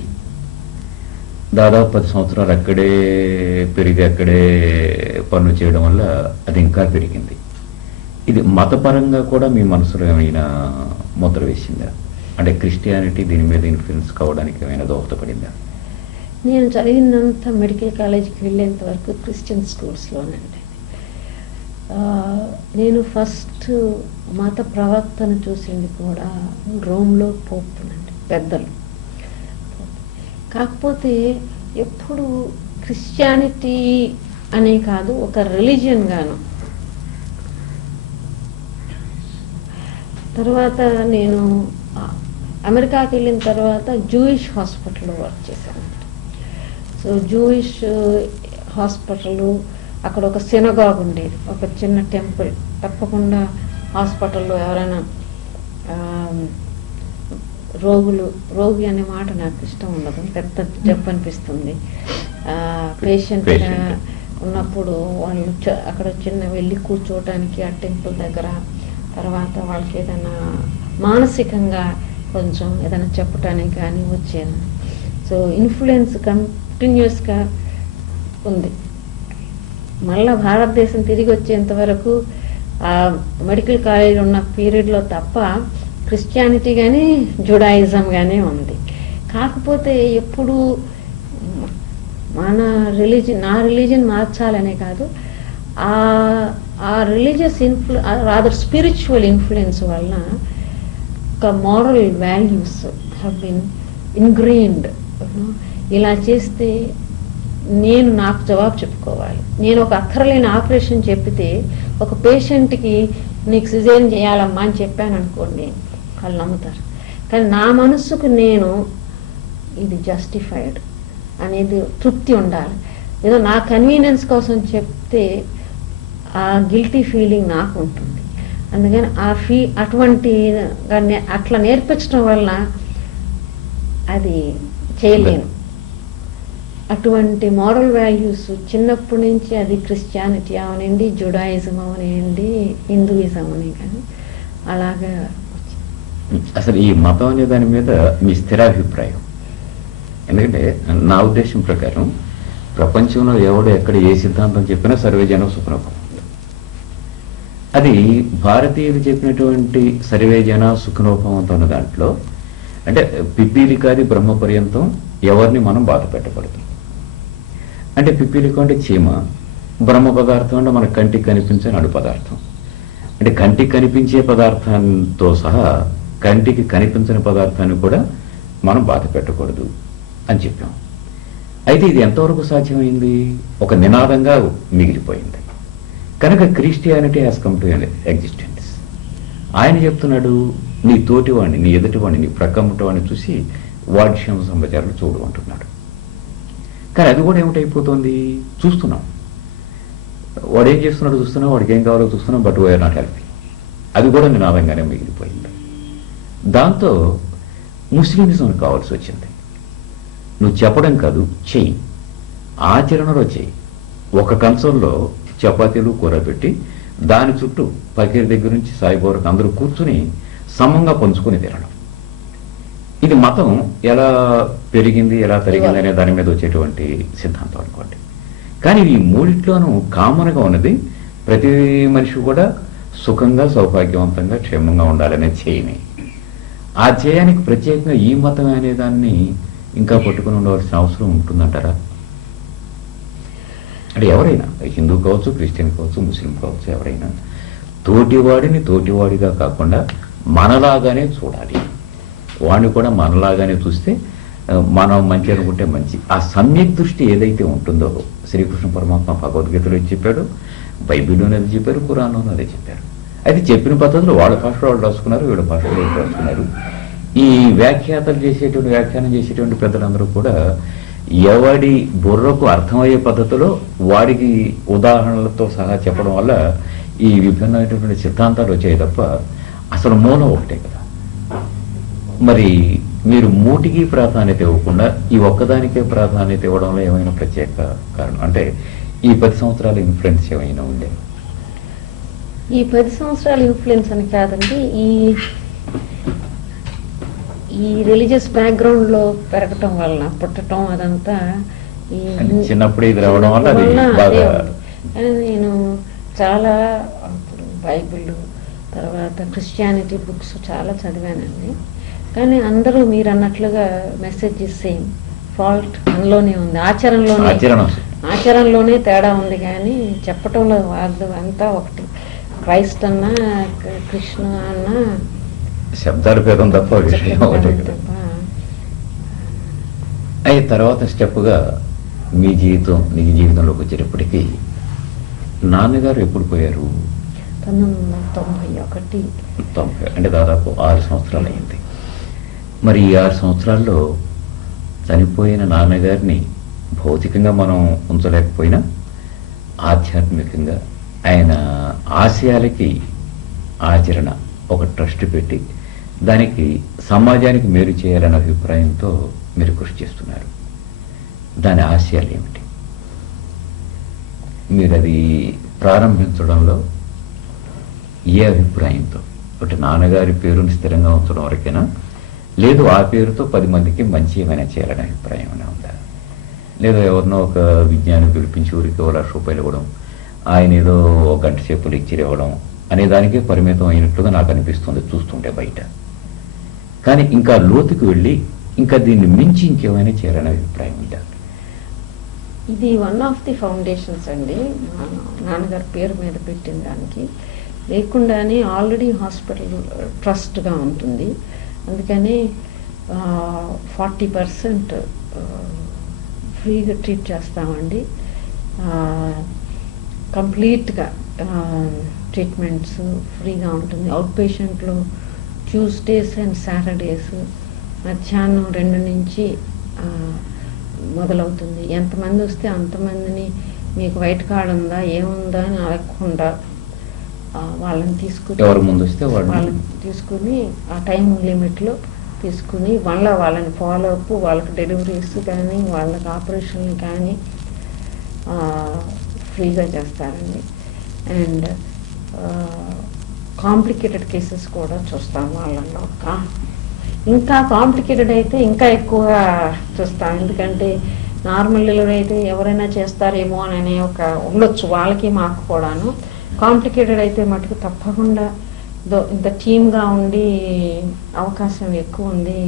దాదాపు 10 సంవత్సరాలు అక్కడే పెరిగి అక్కడే పనులు చేయడం వల్ల అది ఇంకా పెరిగింది. ఇది మతపరంగా కూడా మీ మనసులో ఏమైనా ముద్ర వేసిందా? అంటే క్రిస్టియానిటీ దీని మీద ఇన్ఫ్లుయెన్స్ కావడానికి ఏమైనా దోహదపడిందా? నేను చదివినంత మెడికల్ కాలేజీకి వెళ్ళేంత వరకు క్రిస్టియన్ స్కూల్స్లోనండి. నేను ఫస్ట్ మత ప్రవక్తను చూసింది కూడా రోమ్లో పోపునండి, పెద్దలు. కాకపోతే ఎప్పుడు క్రిస్టియానిటీ అనే కాదు, ఒక రిలీజియన్ గాను. తర్వాత నేను అమెరికాకి వెళ్ళిన తర్వాత జూయిష్ హాస్పిటల్లో వర్క్ చేశాను. సో జూయిష్ హాస్పిటల్, అక్కడ ఒక సినగాగ్ ఉండేది, ఒక చిన్న టెంపుల్. తప్పకుండా హాస్పిటల్లో ఎవరైనా రోగి అనే మాట నాకు ఇష్టం ఉండదు, పెద్ద జబ్బు అనిపిస్తుంది. పేషెంట్గా ఉన్నప్పుడు వాళ్ళు అక్కడ చిన్న వెళ్ళి కూర్చోవటానికి ఆ టెంపుల్ దగ్గర, తర్వాత వాళ్ళకి ఏదైనా మానసికంగా కొంచెం ఏదైనా చెప్పటానికి కానీ వచ్చేది. సో ఇన్ఫ్లుయెన్స్ కంటిన్యూస్గా ఉంది. మళ్ళా భారతదేశం తిరిగి వచ్చేంత వరకు ఆ మెడికల్ కాలేజ్ ఉన్న పీరియడ్లో తప్ప క్రిస్టియానిటీ కానీ జుడాయిజం కానీ ఉంది. కాకపోతే ఎప్పుడు మన నా రిలీజియన్ మార్చాలనే కాదు, ఆ రిలీజియస్ రాదర్ స్పిరిచువల్ ఇన్ఫ్లుయెన్స్ వలన ఒక moral values have been ingrained. ఇలా చేస్తే నేను నాకు జవాబు చెప్పుకోవాలి. నేను ఒక అక్కరలేని ఆపరేషన్ చెప్పితే ఒక పేషెంట్కి నీకు సిజేరియన్ చేయాలమ్మా అని చెప్పాను అనుకోండి, వాళ్ళు నమ్ముతారు. కానీ నా మనస్సుకు నేను ఇది జస్టిఫైడ్ అనేది తృప్తి ఉండాలి. ఏదో నా కన్వీనియన్స్ కోసం చెప్తే ఆ గిల్టీ ఫీలింగ్ నాకు ఉంటుంది. అందుకని అట్లా నేర్పించడం వలన అది చేయలేను. అటువంటి మారల్ వాల్యూస్ చిన్నప్పటి నుంచి, అది క్రిస్టియానిటీ అవనండి, జుడాయిజం అవనండి, హిందూయిజం అని కానీ అలాగా వచ్చింది. అసలు ఈ మతం అనే దాని మీద మీ స్థిరాభిప్రాయం? ఎందుకంటే నా ఉద్దేశం ప్రకారం ప్రపంచంలో ఎవడు ఎక్కడ ఏ సిద్ధాంతం చెప్పినా సర్వే జనం సుఖనో భవంతు. అది భారతీయులు చెప్పినటువంటి సర్వే జన సుఖనో భవంతు అన్న దాంట్లో అంటే పిపీలికాది బ్రహ్మ పర్యంతం ఎవరిని మనం బాధ పెట్టకూడదు. అంటే పిపీలిక అంటే చీమ, బ్రహ్మ పదార్థం అంటే మన కంటికి కనిపించని అణు పదార్థం. అంటే కంటికి కనిపించే పదార్థంతో సహా కంటికి కనిపించని పదార్థాన్ని కూడా మనం బాధ పెట్టకూడదు అని చెప్పాం. అయితే ఇది ఎంతవరకు సాధ్యమైంది? ఒక నినాదంగా మిగిలిపోయింది. కనుక Christianity has come to existence. ఆయన చెప్తున్నాడు, నీ తోటివాడిని, నీ ఎదుటివాడిని, నీ ప్రక్కముటివాడిని చూసి వాడి క్షేమ సమాచారాలు చూడు అంటున్నాడు. కానీ అది కూడా ఏమిటైపోతుంది? చూస్తున్నాం, వాడు ఏం చేస్తున్నాడో చూస్తున్నాం, వాడికి ఏం కావాలో చూస్తున్నాం, బట్ వీఆర్ నాట్ హెల్పింగ్. అది కూడా నినాదంగానే మిగిలిపోయింది. దాంతో ముస్లింజం కావాల్సి వచ్చింది. నువ్వు చెప్పడం కాదు, చెయ్యి, ఆచరణలో చెయ్యి. ఒక కంచంలో చపాతీలు కూర పెట్టి దాని చుట్టూ పకీర్ దగ్గర నుంచి సాయిబాబుకి అందరూ కూర్చుని సమంగా పంచుకొని తినడం. ఇది మతం ఎలా పెరిగింది, ఎలా తరిగింది అనే దాని మీద వచ్చేటువంటి సిద్ధాంతం అనుకోండి. కానీ ఈ మూడిట్లోనూ కామన్గా ఉన్నది ప్రతి మనిషి కూడా సుఖంగా, సౌభాగ్యవంతంగా, క్షేమంగా ఉండాలనే చేయని. ఆ చేయనికి ప్రత్యేకంగా ఈ మతం అనే దాన్ని ఇంకా పట్టుకుని ఉండవలసిన అవసరం ఉంటుందంటారా? అంటే ఎవరైనా, హిందూ కావచ్చు, క్రిస్టియన్ కావచ్చు, ముస్లిం కావచ్చు, ఎవరైనా తోటివాడిని తోటివాడిగా కాకుండా మనలాగానే చూడాలి. వాడిని కూడా మనలాగానే చూస్తే మనం మంచి అనుకుంటే మంచి. ఆ సమ్యక్ దృష్టి ఏదైతే ఉంటుందో శ్రీకృష్ణ పరమాత్మ భగవద్గీతలో చెప్పాడు, బైబిల్లోనే అది చెప్పారు, ఖురాన్లోనే అదే చెప్పారు. అయితే చెప్పిన పద్ధతిలో వాళ్ళ భాషలో వాళ్ళు రాసుకున్నారు, వీళ్ళ భాషలో వీళ్ళు రాసుకున్నారు. ఈ వ్యాఖ్యానం చేసేటువంటి పెద్దలందరూ కూడా ఎవడి బుర్రకు అర్థమయ్యే పద్ధతిలో వాడికి ఉదాహరణలతో సహా చెప్పడం వల్ల ఈ విభిన్నమైనటువంటి సిద్ధాంతాలు వచ్చాయి తప్ప అసలు మూలం ఒకటే కదా. మరి మీరు మూటికి ప్రాధాన్యత ఇవ్వకుండా ఈ ఒక్కదానికే ప్రాధాన్యత ఇవ్వడంలో ఏమైనా ప్రత్యేక కారణం అంటే ఈ 10 సంవత్సరాల ఇన్ఫ్లుయెన్స్ ఏమైనా ఉండే? ఈ 10 సంవత్సరాల ఇన్ఫ్లుయెన్స్ అని కాదండి, ఈ రిలీజియస్ బ్యాక్గ్రౌండ్ లో పెరగటం వలన, పుట్టడం, అదంతా ఈ చిన్నప్పుడు ఇది రావడం వల్ల అది బాగా. నేను చాలా అప్పుడు బైబిల్, తర్వాత క్రిస్టియానిటీ బుక్స్ చాలా చదివానండి. కానీ అందరూ మీరు అన్నట్లుగా మెసేజ్ సేమ్, ఫాల్ట్ అందులోనే ఉంది, ఆచరణలోనే తేడా ఉంది. కానీ చెప్పటంలో వాళ్ళు అంతా ఒకటి. క్రైస్ట్ అన్నా, కృష్ణ అన్నా శబ్దాలు భేదం తప్ప విషయం ఒకటే కదా. అయి తర్వాత స్టెప్గా నీ జీవితంలోకి వచ్చేటప్పటికీ నాన్నగారు ఎప్పుడు పోయారు? 1991. అంటే దాదాపు 6 సంవత్సరాలు అయింది. మరి ఈ 6 సంవత్సరాల్లో చనిపోయిన నాన్నగారిని భౌతికంగా మనం ఉంచలేకపోయినా ఆధ్యాత్మికంగా ఆయన ఆశయాలకి ఆచరణ ఒక ట్రస్ట్ పెట్టి దానికి సమాజానికి మేలు చేయాలనే అభిప్రాయంతో మీరు కృషి చేస్తున్నారు. దాని ఆశయాలు ఏమిటి? మీరు అది ప్రారంభించడంలో ఏ అభిప్రాయంతో? ఒకటి నాన్నగారి పేరుని స్థిరంగా ఉంచడం వరకేనా, లేదు ఆ పేరుతో 10 మందికి మంచి ఏమైనా చేయాలనే అభిప్రాయం ఏమైనా ఉందా? లేదా ఎవరినో ఒక విజ్ఞానం పిలిపించి ఊరికి ₹1,00,000 ఇవ్వడం, ఆయన ఏదో 1 గంట సేపు లెక్చర్ ఇవ్వడం అనే దానికే పరిమితం అయినట్లుగా నాకు అనిపిస్తుంది చూస్తుంటే బయట. కానీ ఇంకా లోతుకు వెళ్ళి ఇంకా దీన్ని మించి ఇంకేమైనా చేయాలనే అభిప్రాయం ఉందా? ఇది వన్ ఆఫ్ ది ఫౌండేషన్స్ అండి. మా నాన్నగారి పేరు మీద పెట్టిన దానికి లేకుండానే ఆల్రెడీ హాస్పిటల్ ట్రస్ట్గా ఉంటుంది. అందుకని 40% ఫ్రీగా ట్రీట్ చేస్తామండి. కంప్లీట్గా ట్రీట్మెంట్స్ ఫ్రీగా ఉంటుంది. అవుట్ పేషెంట్లో ట్యూస్డేస్ అండ్ సాటర్డేస్ మధ్యాహ్నం 2 నుంచి మొదలవుతుంది. ఎంతమంది వస్తే అంతమందిని, మీకు వైట్ కార్డ్ ఉందా ఏముందా అని అడగకుండా వాళ్ళని తీసుకుని వాళ్ళని తీసుకుని ఆ టైం లిమిట్లో తీసుకుని మళ్ళీ వాళ్ళని ఫాలో అప్, వాళ్ళకి డెలివరీస్ కానీ వాళ్ళకి ఆపరేషన్లు కానీ ఫ్రీగా చేస్తారండి. అండ్ కాంప్లికేటెడ్ కేసెస్ కూడా చూస్తాం వాళ్ళలో. ఇంకా కాంప్లికేటెడ్ అయితే ఇంకా ఎక్కువగా చూస్తాం, ఎందుకంటే నార్మల్ డెలివరీ అయితే ఎవరైనా చేస్తారేమో అనే ఒక ఉండొచ్చు వాళ్ళకి మాకు కూడాను. కాంప్లికేటెడ్ అయితే మటుకు తప్పకుండా ఇంత టీమ్గా ఉండి అవకాశం ఎక్కువ ఉంది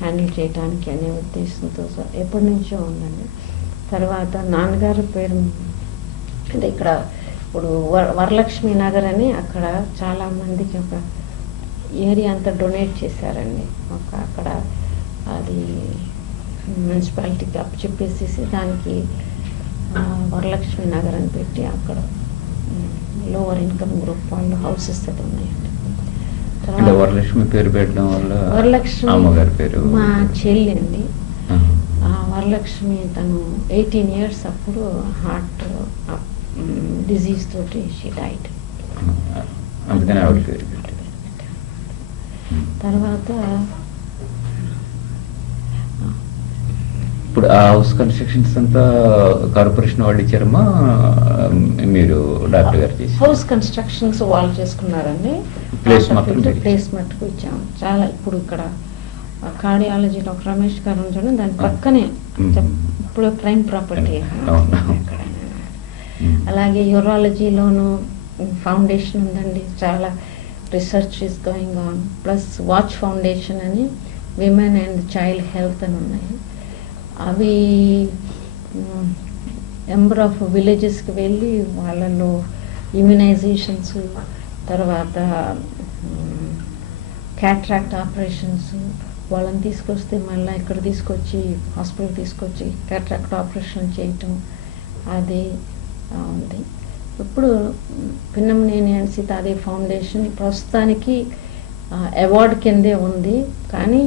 హ్యాండిల్ చేయడానికి అనే ఉద్దేశంతో ఎప్పటి నుంచో ఉందండి. తర్వాత నాన్నగారి పేరు అంటే ఇక్కడ ఇప్పుడు వరలక్ష్మి నగర్ అని అక్కడ చాలా మందికి ఒక ఏరియా అంతా డొనేట్ చేశారండి. అక్కడ అది మున్సిపాలిటీకి అప్పచెప్పేసేసి దానికి వరలక్ష్మి నగర్ అని పెట్టి అక్కడ లోవర్ ఇన్కమ్ గ్రూప్ వాళ్ళు హౌసెస్ అది ఉన్నాయండి. అంటే వరలక్ష్మి పేరు పెట్టడం వల్ల వరలక్ష్మి అమ్మగారి పేరు మా చెల్లి అండి. వరలక్ష్మి తను 18 years అప్పుడు హార్ట్ డిజీజ్ తోటి షీ డైడ్. అందుకని ఆవిడ పేరు. తర్వాత ఇప్పుడు ఆ హౌస్ కన్స్ట్రక్షన్స్ అంతా కార్పొరేషన్ వాళ్ళు ఇచ్చారమ్మా, మీరు డాక్టర్ గారు చేసి? హౌస్ కన్స్ట్రక్షన్స్ వాళ్ళు చేసుకున్నారండి. ప్లేస్ మాత్రం ప్లేస్ మట్టుకు ఇచ్చాము. చాలా ఇప్పుడు ఇక్కడ కార్డియాలజీ డాక్టర్ రమేష్ గారు ఉంచడం దాని పక్కనే ఇప్పుడు ప్రైమ్ ప్రాపర్టీ. అలాగే యూరాలజీలోను ఫౌండేషన్ ఉందండి, చాలా research is going on. Plus watch foundation అని విమెన్ అండ్ చైల్డ్ హెల్త్ అని ఉన్నాయి. అవి నెంబర్ ఆఫ్ విలేజెస్కి వెళ్ళి వాళ్ళలో ఇమ్యునైజేషన్స్, తర్వాత క్యాట్రాక్ట్ ఆపరేషన్స్, వాళ్ళని తీసుకొస్తే మళ్ళీ ఇక్కడ తీసుకొచ్చి హాస్పిటల్ తీసుకొచ్చి క్యాట్రాక్ట్ ఆపరేషన్ చేయటం అది ఉంది. ఇప్పుడు పిన్నమనేని అండ్ సీతాదేవి ఫౌండేషన్ ప్రస్తుతానికి అవార్డు కిందే ఉంది, కానీ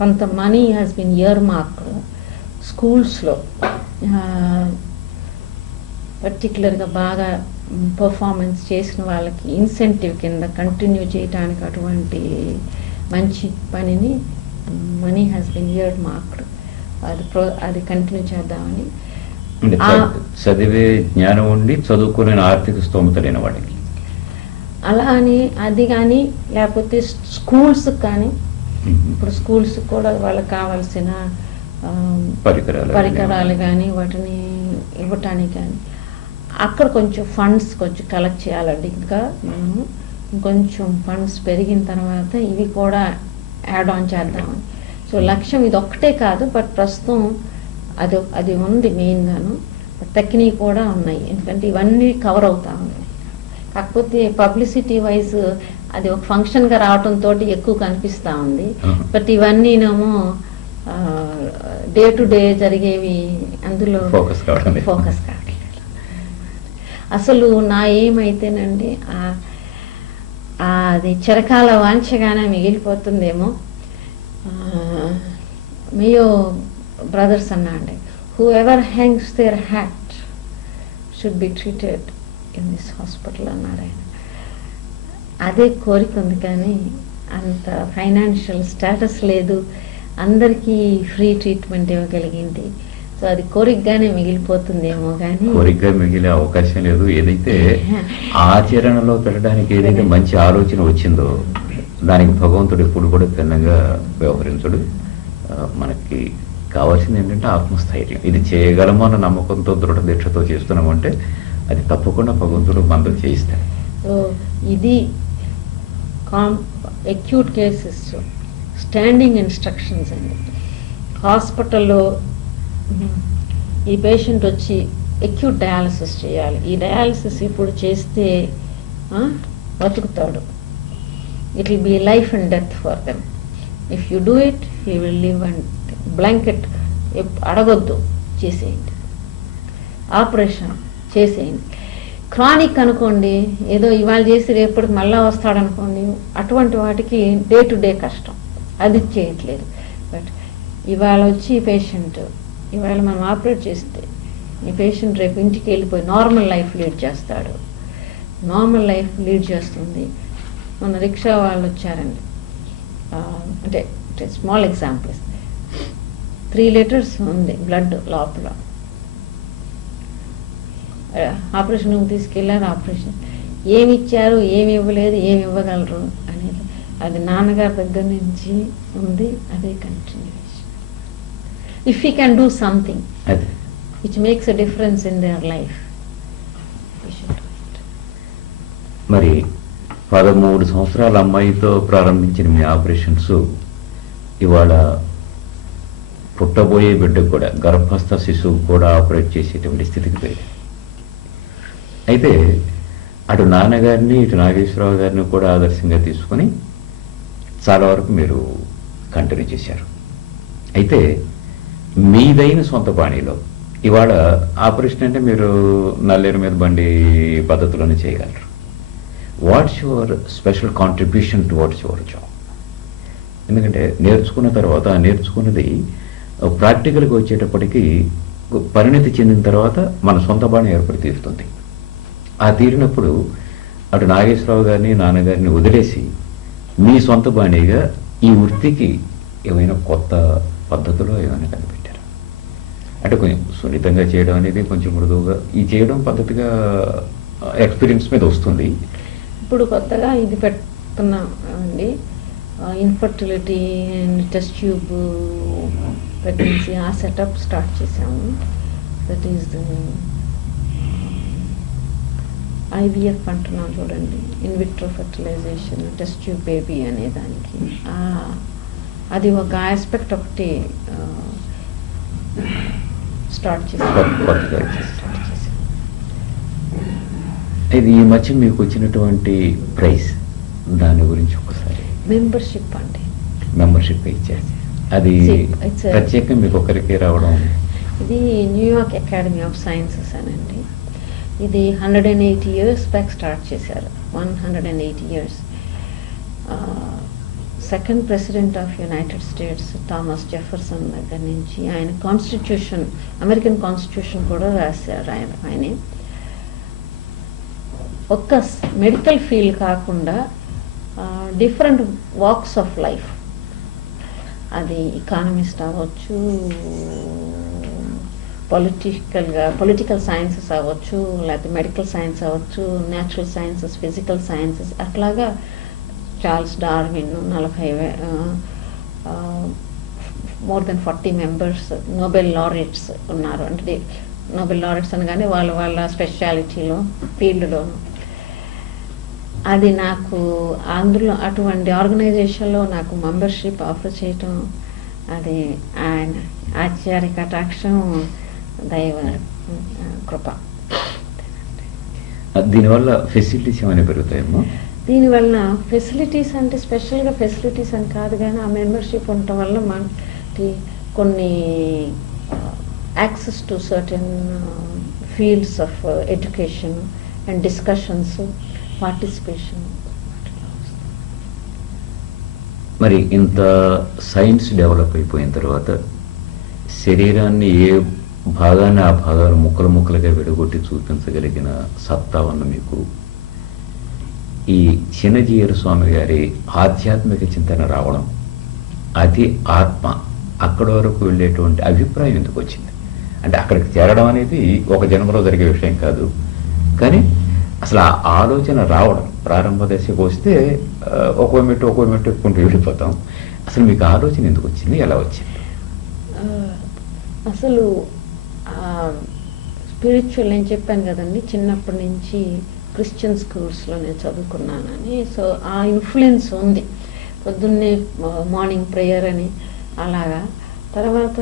కొంత money has been earmarked స్కూల్స్లో పర్టికులర్గా బాగా పర్ఫార్మెన్స్ చేసిన వాళ్ళకి ఇన్సెంటివ్ కింద కంటిన్యూ చేయడానికి అటువంటి మంచి పనిని money has been earmarked, అది కంటిన్యూ చేద్దామని. చదివే జ్ఞానం ఉండి చదువుకునే ఆర్థిక స్తోమత లేని వాడికి అలా అని అది కానీ, లేకపోతే స్కూల్స్ కానీ, ఇప్పుడు స్కూల్స్ కూడా వాళ్ళకి కావాల్సిన పరికరాలు కానీ వాటిని ఇవ్వటానికి కానీ అక్కడ కొంచెం ఫండ్స్ కొంచెం కలెక్ట్ చేయాలండి. ఇంకా మనము ఇంకొంచెం ఫండ్స్ పెరిగిన తర్వాత ఇవి కూడా యాడ్ ఆన్ చేద్దామని. సో లక్ష్యం ఇది ఒక్కటే కాదు, బట్ ప్రస్తుతం అది ఉంది మెయిన్గాను. తక్కినవి కూడా ఉన్నాయి, ఎందుకంటే ఇవన్నీ కవర్ అవుతా ఉన్నాయి. కాకపోతే పబ్లిసిటీ వైజ్ అది ఒక ఫంక్షన్గా రావడంతో ఎక్కువ కనిపిస్తూ ఉంది. బట్ ఇవన్నీనేమో డే టు డే జరిగేవి, అందులో ఫోకస్ కావట్లేదు. అసలు నా ఏమైతేనండి అది చిరకాల వాంఛగానే మిగిలిపోతుందేమో. మేయో బ్రదర్స్ అన్నా అండి, whoever hangs their hat should be treated in this hospital అన్నారు ఆయన. అదే కోరిక ఉంది, కానీ అంత ఫైనాన్షియల్ స్టేటస్ లేదు, అందరికీ ఫ్రీ ట్రీట్మెంట్ ఇవ్వగలిగింది. సో అది కోరికగానే మిగిలిపోతుందేమో, కానీ కోరికగా మిగిలే అవకాశం లేదు. ఏదైతే ఆచరణలో పెట్టడానికి ఏదైతే మంచి ఆలోచన వచ్చిందో దానికి భగవంతుడు ఎప్పుడు కూడా భిన్నంగా వ్యవహరించడు. మనకి కావాల్సింది ఏంటంటే ఆత్మస్థైర్యం. ఇది చేయగలము అన్న నమ్మకంతో దృఢ దీక్షతో చేస్తున్నామంటే అది తప్పకుండా భగవంతుడు మనతో చేయిస్తాడు. సో ఇది అక్యూట్ కేసెస్ స్టాండింగ్ ఇన్స్ట్రక్షన్స్ అండి. హాస్పిటల్లో ఈ పేషెంట్ వచ్చి అక్యూట్ డయాలసిస్ చేయాలి, ఈ డయాలసిస్ ఇప్పుడు చేస్తే బతుకుతాడు, it will be life and death for them. If you do it he will live and blanket అడగొద్దు, చేసేయండి, ఆపరేషన్ చేసేయండి. క్రానిక్ అనుకోండి, ఏదో ఇవాళ చేసి రేపటికి మళ్ళా వస్తాడనుకోండి, అటువంటి వాటికి డే టు డే కష్టం, అది చేయట్లేదు. బట్ ఇవాళ వచ్చి పేషెంట్ ఇవాళ మనం ఆపరేట్ చేస్తే ఈ పేషెంట్ రేపు ఇంటికి వెళ్ళిపోయి నార్మల్ లైఫ్ లీడ్ చేస్తాడు, నార్మల్ లైఫ్ లీడ్ చేస్తుంది. మన రిక్షా వాళ్ళు వచ్చారండి, అంటే స్మాల్ ఎగ్జాంపుల్స్, 3 liters ఉంది బ్లడ్ లోపల, ఆపరేషన్ తీసుకెళ్ళారు. ఆపరేషన్ ఏమి ఇచ్చారు, ఏమి ఇవ్వలేదు, ఏమి ఇవ్వగలరు అనేది అది నాన్నగారి దగ్గర నుంచి ఉంది. అదే continuation. If you can do something అదే which makes a difference in their life. మరి 13 సంవత్సరాల అమ్మాయితో ప్రారంభించిన మీ ఆపరేషన్స్ ఇవాళ పుట్టబోయే బిడ్డకు కూడా, గర్భస్థ శిశువు కూడా ఆపరేట్ చేసేటువంటి స్థితికి పోయింది. అయితే అటు నాన్నగారిని ఇటు నాగేశ్వరరావు గారిని కూడా ఆదర్శంగా తీసుకొని చాలా వరకు మీరు కంటిన్యూ చేశారు. అయితే మీదైన సొంత బాణీలో ఇవాళ ఆపరేషన్ అంటే మీరు నల్లేరు మీద బండి పద్ధతిలోనే చేయగలరు. What's your special contribution towards your job? ఎందుకంటే నేర్చుకున్న తర్వాత నేర్చుకున్నది ప్రాక్టికల్గా వచ్చేటప్పటికి పరిణతి చెందిన తర్వాత మన సొంత బాణి ఏర్పడి తీరుతుంది. ఆ తీరినప్పుడు అటు నాగేశ్వరరావు గారిని నాన్నగారిని వదిలేసి మీ సొంత బాణిగా ఈ వృత్తికి ఏమైనా కొత్త పద్ధతిలో ఏమైనా కనిపెట్టారు? అంటే కొంచెం సున్నితంగా చేయడం అనేది కొంచెం మృదువుగా ఈ చేయడం పద్ధతిగా ఎక్స్పీరియన్స్ మీద వస్తుంది. ఇప్పుడు కొత్తగా ఇది పెడుతున్నాం అండి, infertility and test tube pregnancy, ఆ సెటప్ స్టార్ట్ చేసాము. దట్ ఈస్ ఐవీఎఫ్ అంటున్నాం చూడండి, in vitro fertilisation, test tube baby అనే దానికి అది ఒక ఆస్పెక్ట్ ఒకటి స్టార్ట్ చేసాం. ఇది ఈ మధ్య మీకు వచ్చినటువంటి ప్రైజ్, దాని గురించి ఒకసారి. మెంబర్షిప్ అండి, మెంబర్షిప్ ఇచ్చారు. అది ప్రత్యేకంగా మీకు ఒకరికి రావడం? ఇది న్యూయార్క్ అకాడమీ ఆఫ్ సైన్సెస్ అనండి. ఇది 180 years బ్యాక్ స్టార్ట్ చేశారు. 180 years. Second president of United states Thomas Jefferson దగ్గర నుంచి ఆయన కాన్స్టిట్యూషన్, అమెరికన్ కాన్స్టిట్యూషన్ కూడా రాశారు ఆయన. ఒక్క మెడికల్ ఫీల్డ్ కాకుండా డిఫరెంట్ వాక్స్ ఆఫ్ లైఫ్, అది ఎకానమిస్ట్ అవ్వచ్చు, పొలిటికల్ సైన్సెస్ అవ్వచ్చు, లేకపోతే మెడికల్ సైన్స్ అవ్వచ్చు, న్యాచురల్ సైన్సెస్, ఫిజికల్ సైన్సెస్, అట్లాగా Charles Darwin, 40 more than 40 members Nobel laureates ఉన్నారు. అంటే నోబెల్ లారెట్స్ అనగానే వాళ్ళ స్పెషాలిటీలో ఫీల్డ్లోను. అది నాకు అందులో అటువంటి ఆర్గనైజేషన్లో నాకు మెంబర్షిప్ ఆఫర్ చేయటం, అది ఆయన ఆచార్య కటాక్షం, దైవ కృప. దీనివల్ల ఫెసిలిటీస్ ఏమైనా పెరుగుతాయేమో? దీనివల్ల ఫెసిలిటీస్ అంటే స్పెషల్గా ఫెసిలిటీస్ అని కాదు, కానీ ఆ మెంబర్షిప్ ఉండటం వల్ల మనకి కొన్ని access to certain fields of education and discussions, participation. మరి ఇంత సైన్స్ డెవలప్ అయిపోయిన తర్వాత శరీరాన్ని ఏ భాగాన్ని ఆ భాగాలు ముక్కలు ముక్కలుగా విడగొట్టి చూపించగలిగిన సత్తా ఉన్న మీకు ఈ చిన్నజీయర స్వామి గారి ఆధ్యాత్మిక చింతన రావడం, అది ఆత్మ అక్కడి వరకు వెళ్ళేటువంటి అభిప్రాయం ఎందుకు వచ్చింది? అంటే అక్కడికి చేరడం అనేది ఒక జన్మలో జరిగే విషయం కాదు, కానీ అసలు ఆ ఆలోచన రావడం, ప్రారంభ దశకు వస్తే ఒక్కో మెట్టు ఎక్కుంటూ వెళ్ళిపోతాం. అసలు మీకు ఆలోచన ఎందుకు వచ్చింది, ఎలా వచ్చింది? అసలు స్పిరిచువల్ నేను చెప్పాను కదండి, చిన్నప్పటి నుంచి క్రిస్టియన్ స్కూల్స్లో నేను చదువుకున్నానని. సో ఆ ఇన్ఫ్లుయెన్స్ ఉంది. పొద్దున్నే మార్నింగ్ ప్రేయర్ అని అలాగా. తర్వాత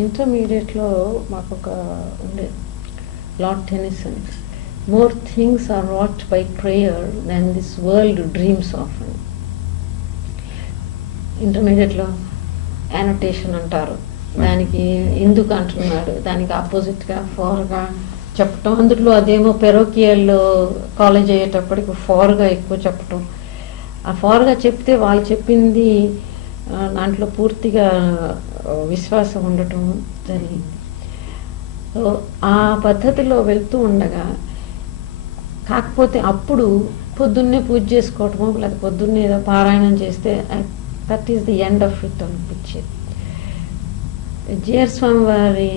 ఇంటర్మీడియట్లో మాకు ఒక ఉండే lord Tennyson, more things are wrought by prayer than this world dreams of అని. ఇంటర్మీడియట్లో యానోటేషన్ అంటారు, దానికి ఎందుకు అంటున్నాడు, దానికి ఆపోజిట్గా ఫోర్గా చెప్పటం. అందులో అదేమో పెరోకియల్ కాలేజ్ అయ్యేటప్పటికి ఫోర్గా ఎక్కువ చెప్పటం. ఆ ఫోర్గా చెప్తే వాళ్ళు చెప్పింది దాంట్లో పూర్తిగా విశ్వాసం ఉండటం జరిగింది. సో ఆ పద్ధతిలో వెళ్తూ ఉండగా, కాకపోతే అప్పుడు పొద్దున్నే పూజ చేసుకోవటమో లేకపోతే పొద్దున్నే ఏదో పారాయణం చేస్తే that is the end of it అనిపించేది. జీయర్ స్వామి వారి